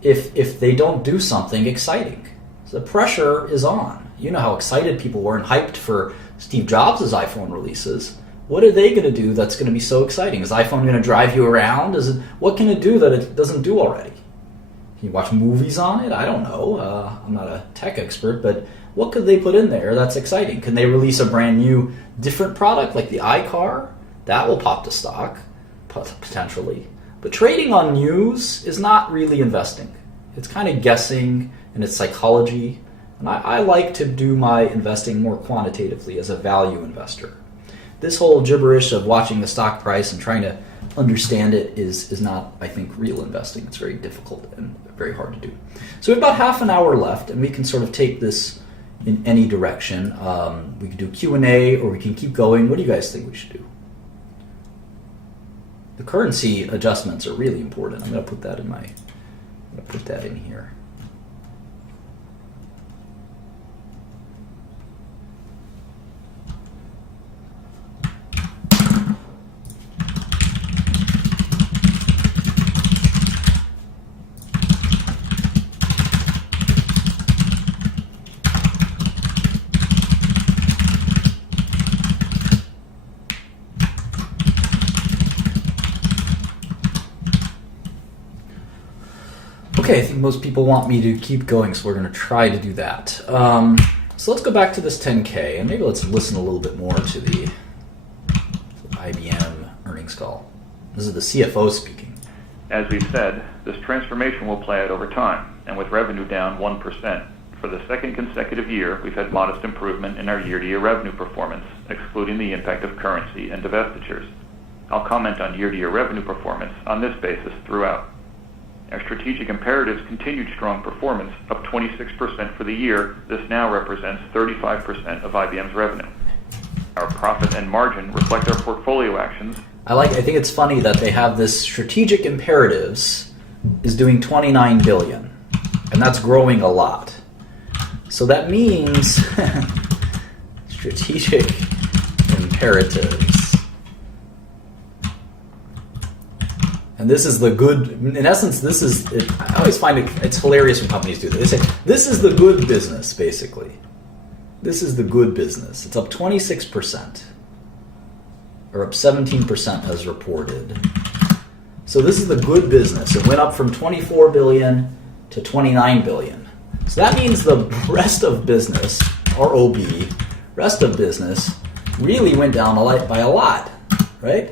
if they don't do something exciting. So the pressure is on. You know how excited people were and hyped for Steve Jobs' iPhone releases. What are they going to do that's going to be so exciting? Is iPhone going to drive you around? What can it do that it doesn't do already? Can you watch movies on it? I don't know. I'm not a tech expert, but what could they put in there that's exciting? Can they release a brand new, different product like the iCar? That will pop to stock, potentially. But trading on news is not really investing. It's kind of guessing, and it's psychology. And I like to do my investing more quantitatively as a value investor. This whole gibberish of watching the stock price and trying to understand it is not, I think, real investing. It's very difficult and very hard to do. So we have about half an hour left, and we can sort of take this in any direction. We can do Q&A, or we can keep going. What do you guys think we should do? The currency adjustments are really important. I'm going to put that in here. Okay, I think most people want me to keep going, so we're going to try to do that. So let's go back to this 10K, and maybe let's listen a little bit more to the IBM earnings call. This is the CFO speaking. As we've said, this transformation will play out over time, and with revenue down 1%. For the second consecutive year, we've had modest improvement in our year-to-year revenue performance, excluding the impact of currency and divestitures. I'll comment on year-to-year revenue performance on this basis throughout. Our strategic imperatives continued strong performance, up 26% for the year. This now represents 35% of IBM's revenue. Our profit and margin reflect our portfolio actions. I think it's funny that they have this strategic imperatives is doing $29 billion, and that's growing a lot. So that means strategic imperatives. And this is the good, in essence, I always find it's hilarious when companies do this. They say, this is the good business, basically. This is the good business. It's up 26%, or up 17% as reported. So this is the good business. It went up from 24 billion to 29 billion. So that means the rest of business, ROB, rest of business, really went down by a lot, right?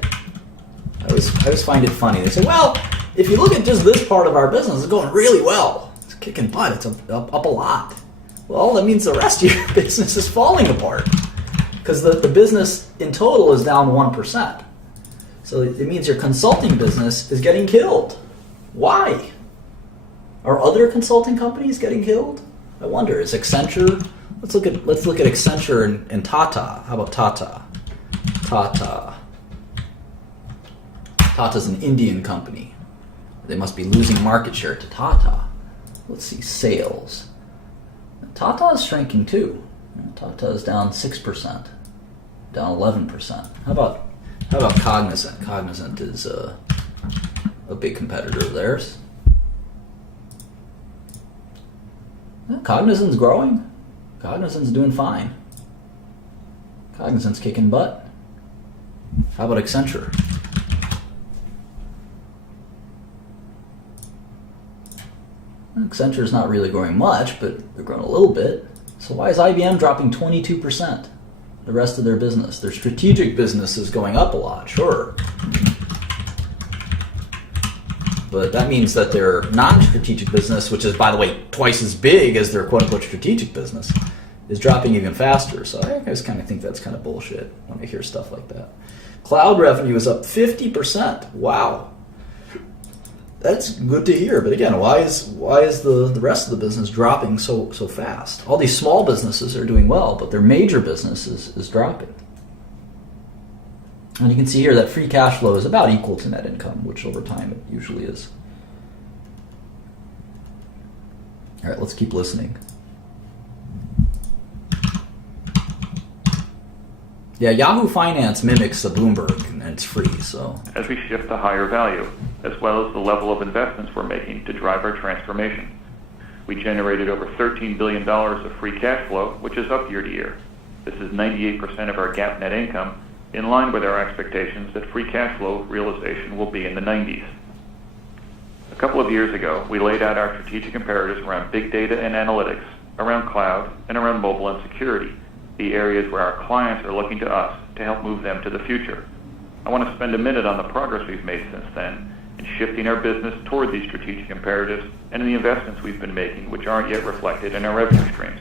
I always find it funny. They say, well, if you look at just this part of our business, it's going really well. It's kicking butt. It's up a lot. Well, that means the rest of your business is falling apart because the business in total is down 1%. So it means your consulting business is getting killed. Why? Are other consulting companies getting killed? I wonder. Is Accenture? Let's look at Accenture and Tata. How about Tata? Tata's an Indian company. They must be losing market share to Tata. Let's see, sales. Tata is shrinking too. Tata is down 6%, down 11%. How about Cognizant? Cognizant is a big competitor of theirs. Cognizant's growing. Cognizant's doing fine. Cognizant's kicking butt. How about Accenture? Accenture's not really growing much, but they're growing a little bit. So why is IBM dropping 22%? The rest of their business. Their strategic business is going up a lot, sure. But that means that their non-strategic business, which is, by the way, twice as big as their quote-unquote strategic business, is dropping even faster. So I just kind of think that's kind of bullshit when I hear stuff like that. Cloud revenue is up 50%. Wow. That's good to hear. But again, why is the rest of the business dropping so fast? All these small businesses are doing well, but their major business is dropping. And you can see here that free cash flow is about equal to net income, which over time it usually is. All right, let's keep listening. Yeah, Yahoo Finance mimics the Bloomberg, and it's free, so. As we shift to higher value, as well as the level of investments we're making to drive our transformation. We generated over $13 billion of free cash flow, which is up year to year. This is 98% of our GAAP net income, in line with our expectations that free cash flow realization will be in the 90s. A couple of years ago, we laid out our strategic imperatives around big data and analytics, around cloud, and around mobile and security, the areas where our clients are looking to us to help move them to the future. I want to spend a minute on the progress we've made since then in shifting our business toward these strategic imperatives and in the investments we've been making, which aren't yet reflected in our revenue streams.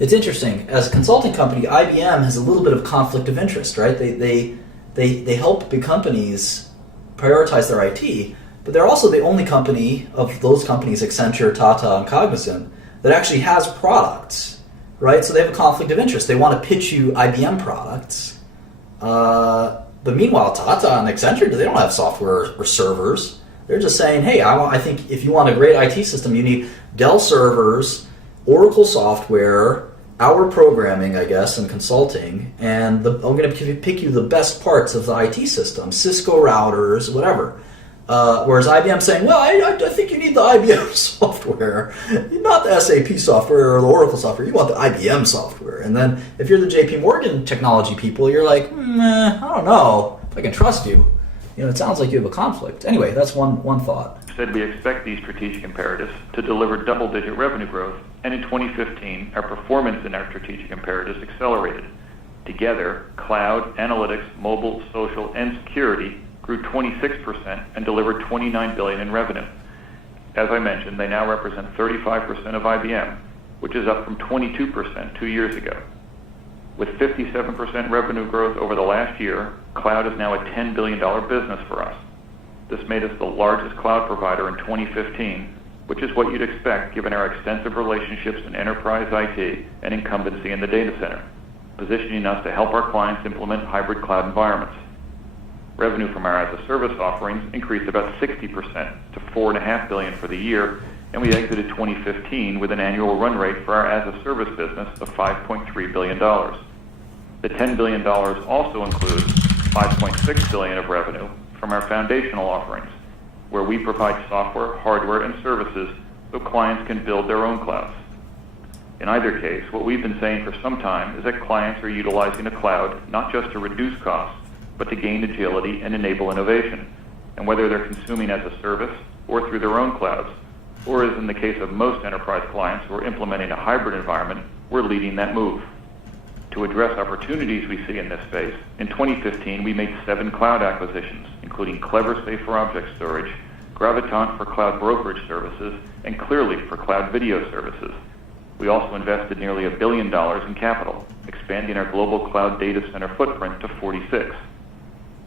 It's interesting. As a consulting company, IBM has a little bit of conflict of interest, right? They help big companies prioritize their IT, but they're also the only company of those companies, Accenture, Tata, and Cognizant, that actually has products, right? So they have a conflict of interest. They want to pitch you IBM products, but meanwhile, Tata and Accenture, they don't have software or servers. They're just saying, hey, I think if you want a great IT system, you need Dell servers, Oracle software, our programming, I guess, and consulting, and I'm going to pick you the best parts of the IT system, Cisco routers, whatever. Whereas IBM saying, well, I think you need the IBM software, not the SAP software or the Oracle software. You want the IBM software. And then if you're the JP Morgan technology people, you're like, I don't know if I can trust you. It sounds like you have a conflict. Anyway, that's one thought. Said we expect these strategic imperatives to deliver double-digit revenue growth, and in 2015, our performance in our strategic imperatives accelerated. Together, cloud, analytics, mobile, social, and security grew 26% and delivered $29 billion in revenue. As I mentioned, they now represent 35% of IBM, which is up from 22% 2 years ago. With 57% revenue growth over the last year, cloud is now a $10 billion business for us. This made us the largest cloud provider in 2015, which is what you'd expect given our extensive relationships in enterprise IT and incumbency in the data center, positioning us to help our clients implement hybrid cloud environments. Revenue from our as-a-service offerings increased about 60% to $4.5 billion for the year, and we exited 2015 with an annual run rate for our as-a-service business of $5.3 billion. The $10 billion also includes $5.6 billion of revenue from our foundational offerings, where we provide software, hardware, and services so clients can build their own clouds. In either case, what we've been saying for some time is that clients are utilizing the cloud not just to reduce costs, but to gain agility and enable innovation. And whether they're consuming as a service or through their own clouds, or as in the case of most enterprise clients who are implementing a hybrid environment, we're leading that move. To address opportunities we see in this space, in 2015 we made 7 cloud acquisitions, including CleverSafe for object storage, Gravitant for cloud brokerage services, and Clearly for cloud video services. We also invested nearly $1 billion in capital, expanding our global cloud data center footprint to 46.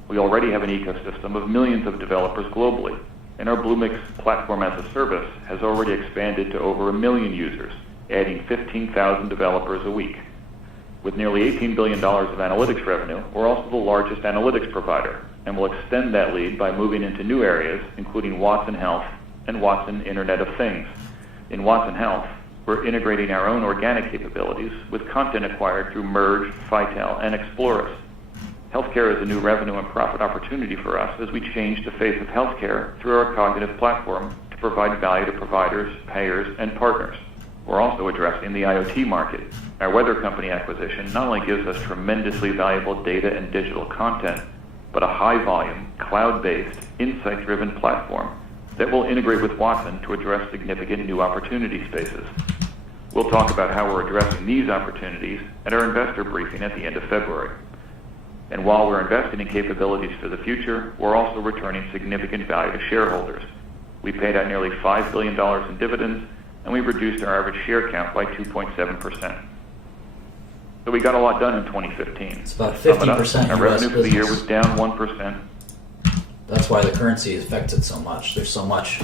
We already have an ecosystem of millions of developers globally, and our Bluemix platform as a service has already expanded to over 1 million users, adding 15,000 developers a week. With nearly $18 billion of analytics revenue, we're also the largest analytics provider, and will extend that lead by moving into new areas, including Watson Health and Watson Internet of Things. In Watson Health, we're integrating our own organic capabilities with content acquired through Merge, Phitel, and Explorus. Healthcare is a new revenue and profit opportunity for us as we change the face of healthcare through our cognitive platform to provide value to providers, payers, and partners. We're also addressing the IoT market. Our Weather Company acquisition not only gives us tremendously valuable data and digital content, but a high-volume, cloud-based, insight-driven platform that will integrate with Watson to address significant new opportunity spaces. We'll talk about how we're addressing these opportunities at our investor briefing at the end of February. And while we're investing in capabilities for the future, we're also returning significant value to shareholders. We paid out nearly $5 billion in dividends, and we reduced our average share count by 2.7%. So we got a lot done in 2015. It's about 50% Our US revenue for the year business. was down 1%. That's why the currency affects it so much. There's so much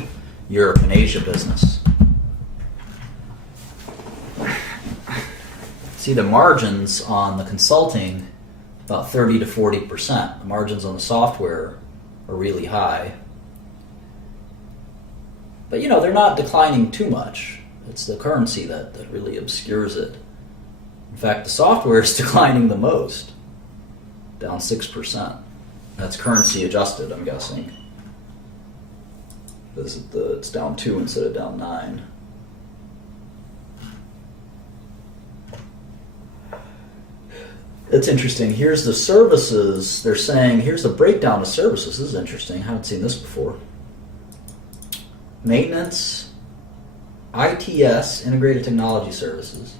Europe and Asia business. See, the margins on the consulting, about 30 to 40%. The margins on the software are really high. But, they're not declining too much. It's the currency that really obscures it. In fact, the software is declining the most, down 6%. That's currency adjusted, I'm guessing. It's down 2 instead of down 9. That's interesting. Here's the services. They're saying, here's the breakdown of services. This is interesting. I haven't seen this before. Maintenance, ITS, Integrated Technology Services,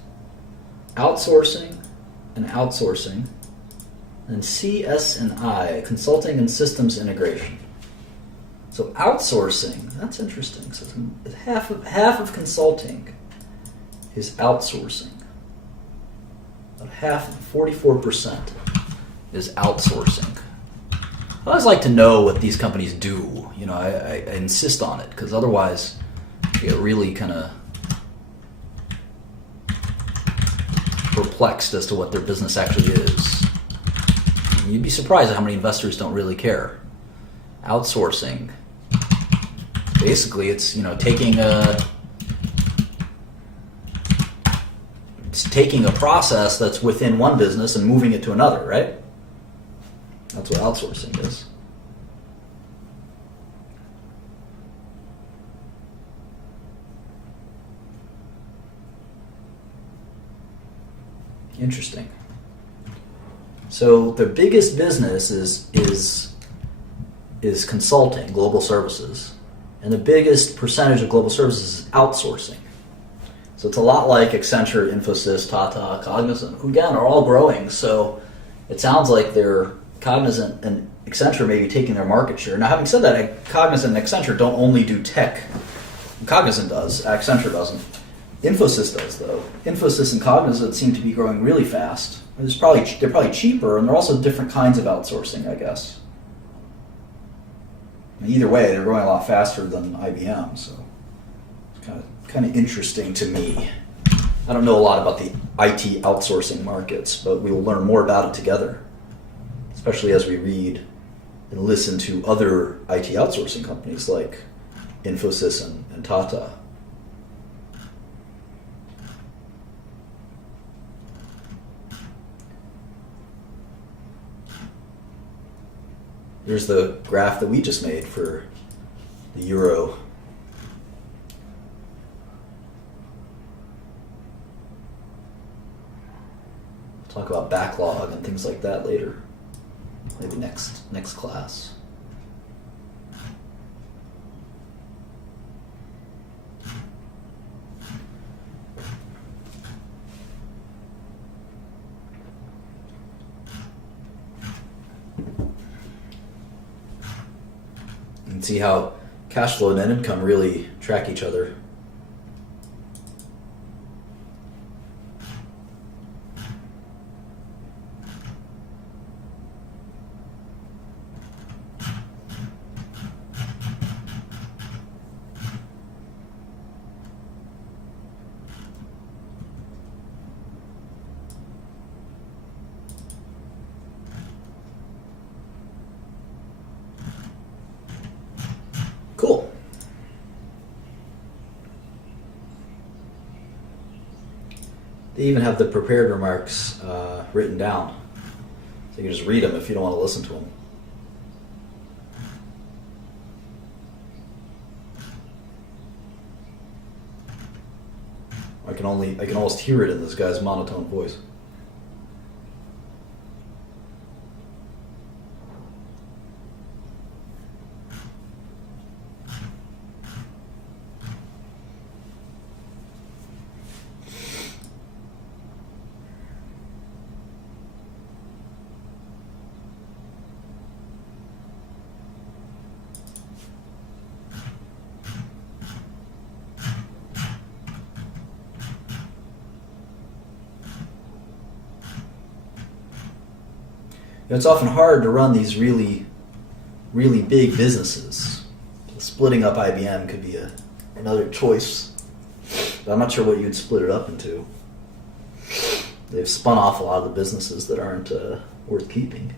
outsourcing, and CS&I, Consulting and Systems Integration. So outsourcing, that's interesting. So half of consulting is outsourcing. About half, 44%, is outsourcing. I always like to know what these companies do. I insist on it, because otherwise you get really kind of perplexed as to what their business actually is. And you'd be surprised at how many investors don't really care. Outsourcing. Basically, it's taking a process that's within one business and moving it to another, right? That's what outsourcing is. Interesting. So the biggest business is consulting, global services, and the biggest percentage of global services is outsourcing. So it's a lot like Accenture, Infosys, Tata, Cognizant, who again are all growing. So it sounds like they're Cognizant and Accenture may be taking their market share. Now, having said that, Cognizant and Accenture don't only do tech. Cognizant does, Accenture doesn't. Infosys does, though. Infosys and Cognizant seem to be growing really fast. They're probably cheaper, and they're also different kinds of outsourcing, I guess. And either way, they're growing a lot faster than IBM, so it's kind of interesting to me. I don't know a lot about the IT outsourcing markets, but we will learn more about it together, especially as we read and listen to other IT outsourcing companies like Infosys and Tata. Here's the graph that we just made for the euro. We'll talk about backlog and things like that later. Maybe next class. see how cash flow and net income really track each other. Cool. They even have the prepared remarks written down. So you can just read them if you don't want to listen to them. I can almost hear it in this guy's monotone voice. It's often hard to run these really, really big businesses. Splitting up IBM could be another choice, but I'm not sure what you'd split it up into. They've spun off a lot of the businesses that aren't worth keeping.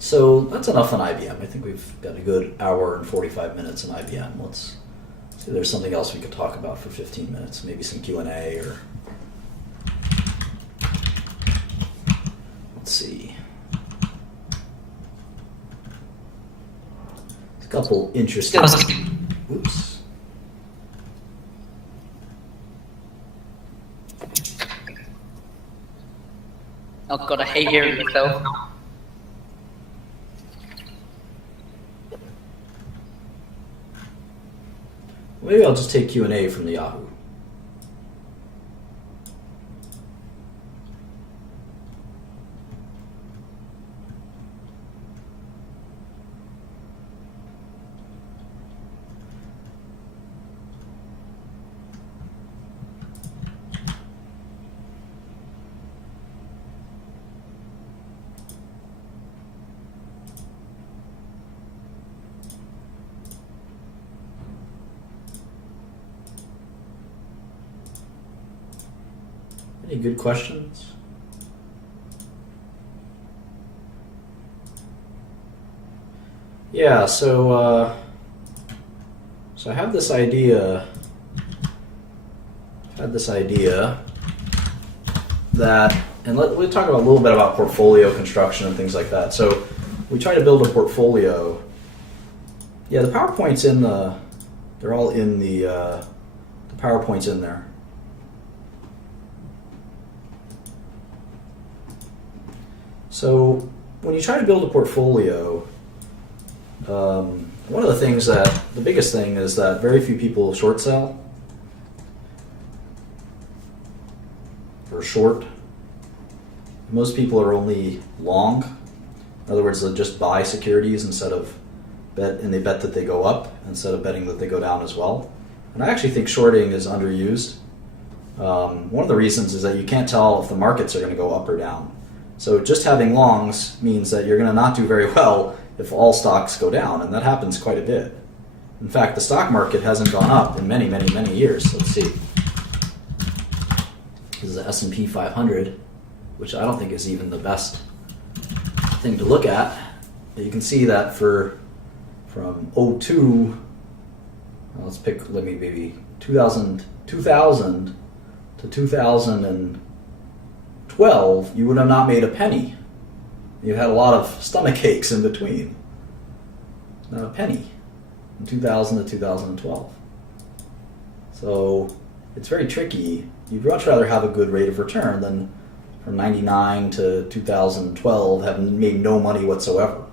So that's enough on IBM. I think we've got a good hour and 45 minutes on IBM. Let's see if there's something else we could talk about for 15 minutes. Maybe some Q&A or... Let's see. There's a couple interesting... Oops. Oh God, I hate hearing myself. Maybe I'll just take Q&A from the Yahoo. Any good questions? Yeah, so I have this idea. That, and we'll talk about a little bit about portfolio construction and things like that. So we try to build a portfolio. Yeah, the PowerPoint's in they're all in the PowerPoint's in there. So when you try to build a portfolio, one of the biggest thing is that very few people short sell or short. Most people are only long. In other words, they just buy securities instead of bet, and they bet that they go up instead of betting that they go down as well. And I actually think shorting is underused. One of the reasons is that you can't tell if the markets are going to go up or down. So just having longs means that you're going to not do very well if all stocks go down, and that happens quite a bit. In fact, the stock market hasn't gone up in many, many, many years. Let's see. This is the S&P 500, which I don't think is even the best thing to look at. But you can see that from 2000, let's pick, maybe 2000 to 2012, you would have not made a penny. You had a lot of stomach aches in between. Not a penny in 2000 to 2012. So it's very tricky. You'd much rather have a good rate of return than from 99 to 2012 have made no money whatsoever.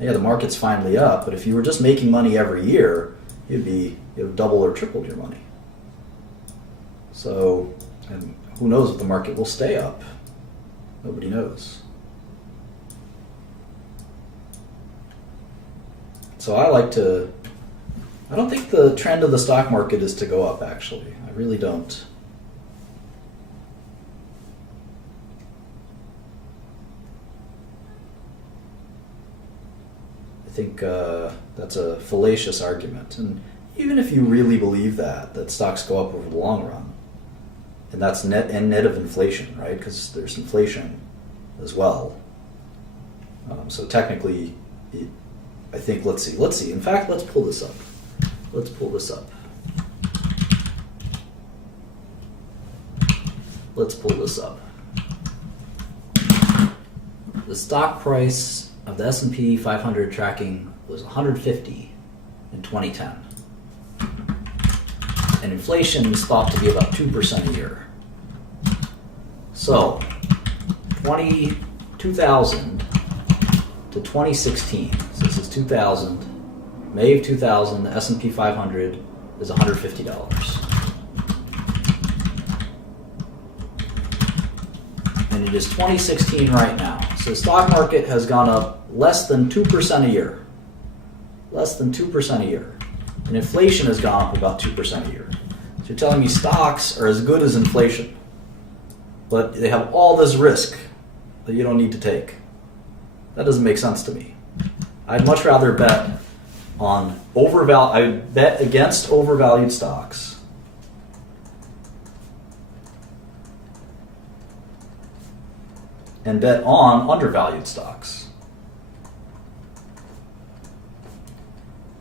Yeah, the market's finally up, but if you were just making money every year, you'd have doubled or tripled your money. So, and who knows if the market will stay up? Nobody knows. So I don't think the trend of the stock market is to go up, actually. I really don't. I think that's a fallacious argument. And even if you really believe that stocks go up over the long run, and that's net of inflation, right? Because there's inflation as well. So technically, I think, let's see. In fact, let's pull this up. Let's pull this up. The stock price of the S&P 500 tracking was 150 in 2010. And inflation is thought to be about 2% a year. So, 2000 to 2016, so this is 2000, May of 2000, the S&P 500 is $150. And it is 2016 right now. So the stock market has gone up less than 2% a year. Less than 2% a year. And inflation has gone up about 2% a year. So you're telling me stocks are as good as inflation, but they have all this risk that you don't need to take. That doesn't make sense to me. I'd much rather bet on I would bet against overvalued stocks and bet on undervalued stocks.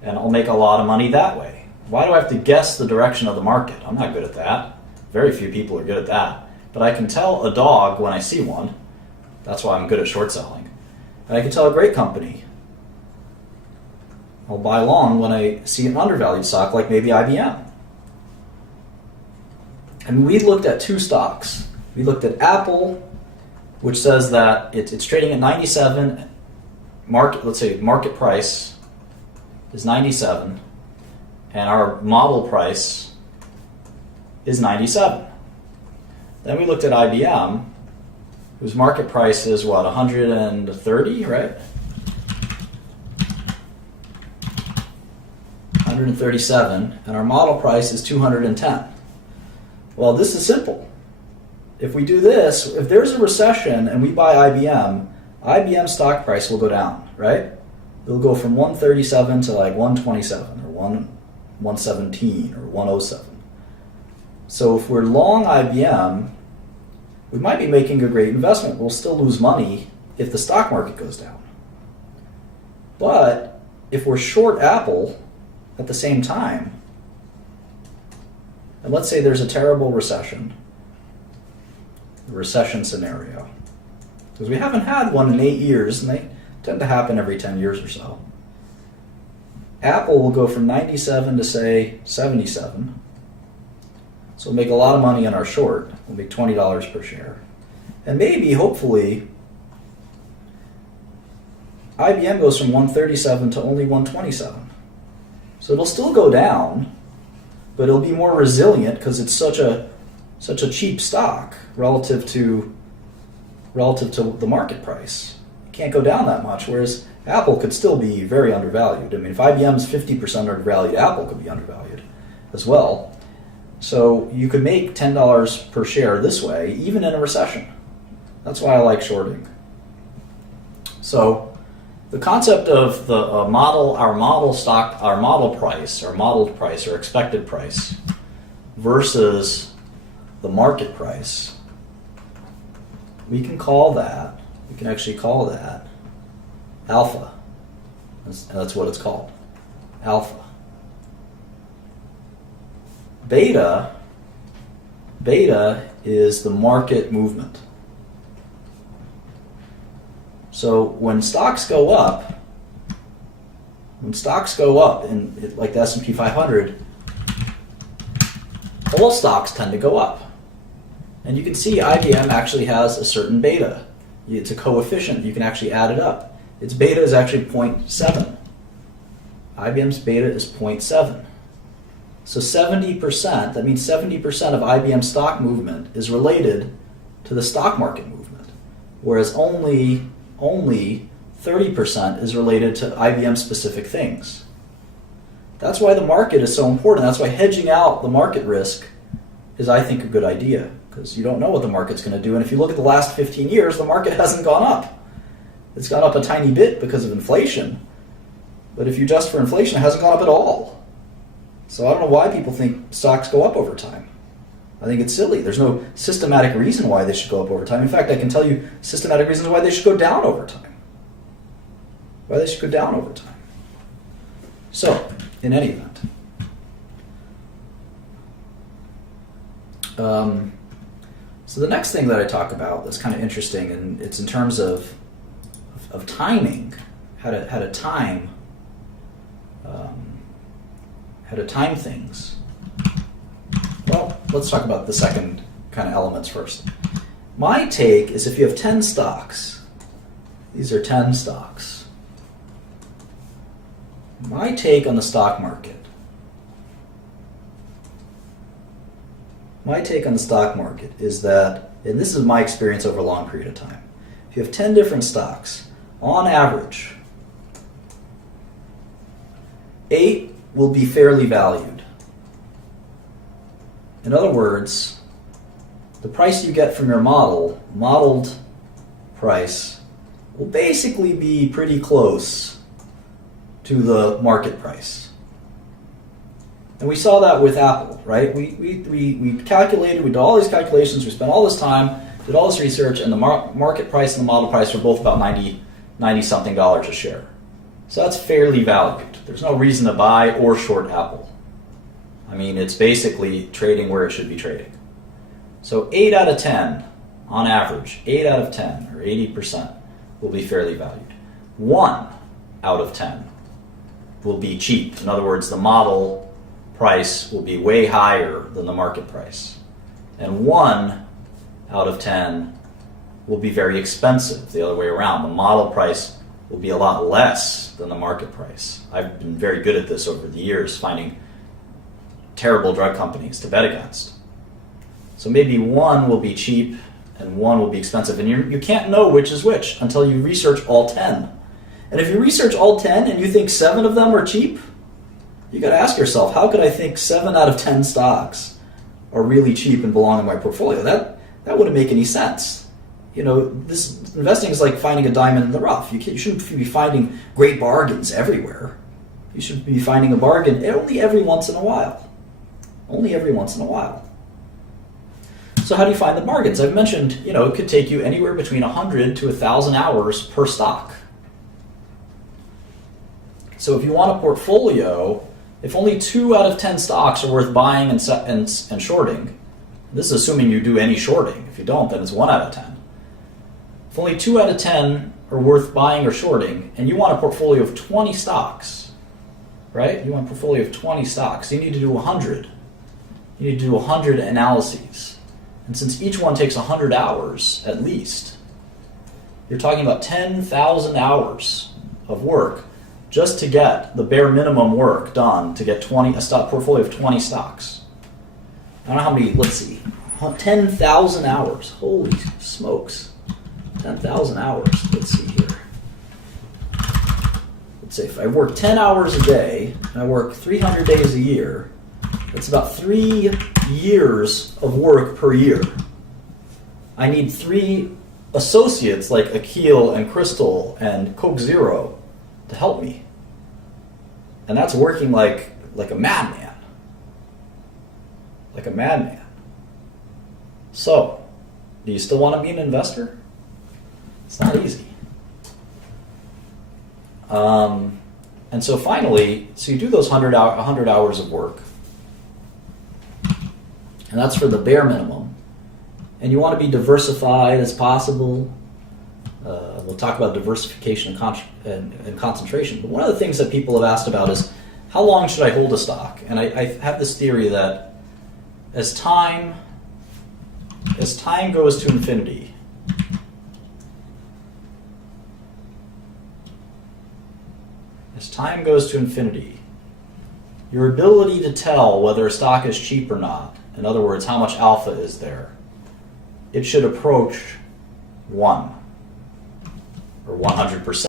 And I'll make a lot of money that way. Why do I have to guess the direction of the market? I'm not good at that. Very few people are good at that. But I can tell a dog when I see one. That's why I'm good at short selling. And I can tell a great company. I'll buy long when I see an undervalued stock like maybe IBM. And we looked at two stocks. We looked at Apple, which says that it's trading at 97. Let's say market price is 97, and our model price is 97. Then we looked at IBM, whose market price is what, 130, right? 137, and our model price is 210. Well, this is simple. If we do this, if there's a recession and we buy IBM stock price will go down, right? It'll go from 137 to like 127 or 117 or 107. So if we're long IBM, we might be making a great investment. We'll still lose money if the stock market goes down. But if we're short Apple at the same time, and let's say there's a terrible recession scenario, because we haven't had one in 8 years, and they tend to happen every 10 years or so. Apple will go from 97 to, say, 77. So we'll make a lot of money on our short. We'll make $20 per share. And maybe, hopefully, IBM goes from 137 to only 127. So it'll still go down, but it'll be more resilient because it's such a cheap stock relative to the market price. It can't go down that much, whereas Apple could still be very undervalued. I mean, if IBM's 50% undervalued, Apple could be undervalued as well. So you could make $10 per share this way, even in a recession. That's why I like shorting. So the concept of our modeled price, our modeled price, or expected price versus the market price, we can actually call that alpha. That's what it's called, alpha. Beta is the market movement. So when stocks go up, in like the S&P 500, all stocks tend to go up. And you can see IBM actually has a certain beta. It's a coefficient. You can actually add it up. Its beta is actually 0.7. IBM's beta is 0.7. So 70%, that means 70% of IBM stock movement is related to the stock market movement, whereas only 30% is related to IBM specific things. That's why the market is so important. That's why hedging out the market risk is, I think, a good idea, because you don't know what the market's going to do. And if you look at the last 15 years, the market hasn't gone up. It's gone up a tiny bit because of inflation. But if you adjust for inflation, it hasn't gone up at all. So I don't know why people think stocks go up over time. I think it's silly. There's no systematic reason why they should go up over time. In fact, I can tell you systematic reasons why they should go down over time. Why they should go down over time. So, in any event. So the next thing that I talk about that's kind of interesting, and it's in terms of timing, how to time things. Well, let's talk about the second kind of elements first. My take is if you have 10 stocks, these are 10 stocks. My take on the stock market. My take on the stock market is that, and this is my experience over a long period of time, if you have 10 different stocks, on average, 8 will be fairly valued. In other words, the price you get from your modeled price, will basically be pretty close to the market price. And we saw that with Apple, right? We calculated, we did all these calculations, we spent all this time, did all this research, and the market price and the model price were both about $90-something a share. So that's fairly valued. There's no reason to buy or short Apple. I mean, it's basically trading where it should be trading. So 8 out of 10, on average, 8 out of 10, or 80%, will be fairly valued. 1 out of 10 will be cheap. In other words, the model price will be way higher than the market price. And 1 out of 10 will be very expensive, the other way around. The model price will be a lot less than the market price. I've been very good at this over the years, finding terrible drug companies to bet against. So maybe 1 will be cheap and 1 will be expensive. And you can't know which is which until you research all 10. And if you research all 10 and you think 7 of them are cheap, you got to ask yourself, how could I think 7 out of 10 stocks are really cheap and belong in my portfolio? That wouldn't make any sense. You know, this investing is like finding a diamond in the rough. You shouldn't be finding great bargains everywhere. You should be finding a bargain only every once in a while. Only every once in a while. So how do you find the bargains? I've mentioned, it could take you anywhere between 100 to 1,000 hours per stock. So if you want a portfolio, if only 2 out of 10 stocks are worth buying and shorting, this is assuming you do any shorting. If you don't, then it's 1 out of 10. If only 2 out of 10 are worth buying or shorting, and you want a portfolio of 20 stocks, right? You want a portfolio of 20 stocks. You need to do 100. You need to do 100 analyses. And since each one takes 100 hours at least, you're talking about 10,000 hours of work just to get the bare minimum work done to get a stock portfolio of 20 stocks. I don't know how many, let's see, 10,000 hours. Holy smokes. 10,000 hours. Let's see here. Let's say if I work 10 hours a day, and I work 300 days a year, that's about 3 years of work per year. I need 3 associates like Akil and Crystal and Coke Zero to help me. And that's working like a madman. Like a madman. So, do you still want to be an investor? It's not easy. And so finally, you do those 100 hours of work. And that's for the bare minimum. And you want to be diversified as possible. We'll talk about diversification and concentration. But one of the things that people have asked about is, how long should I hold a stock? And I have this theory that as time goes to infinity, your ability to tell whether a stock is cheap or not, in other words, how much alpha is there, it should approach 1 or 100%.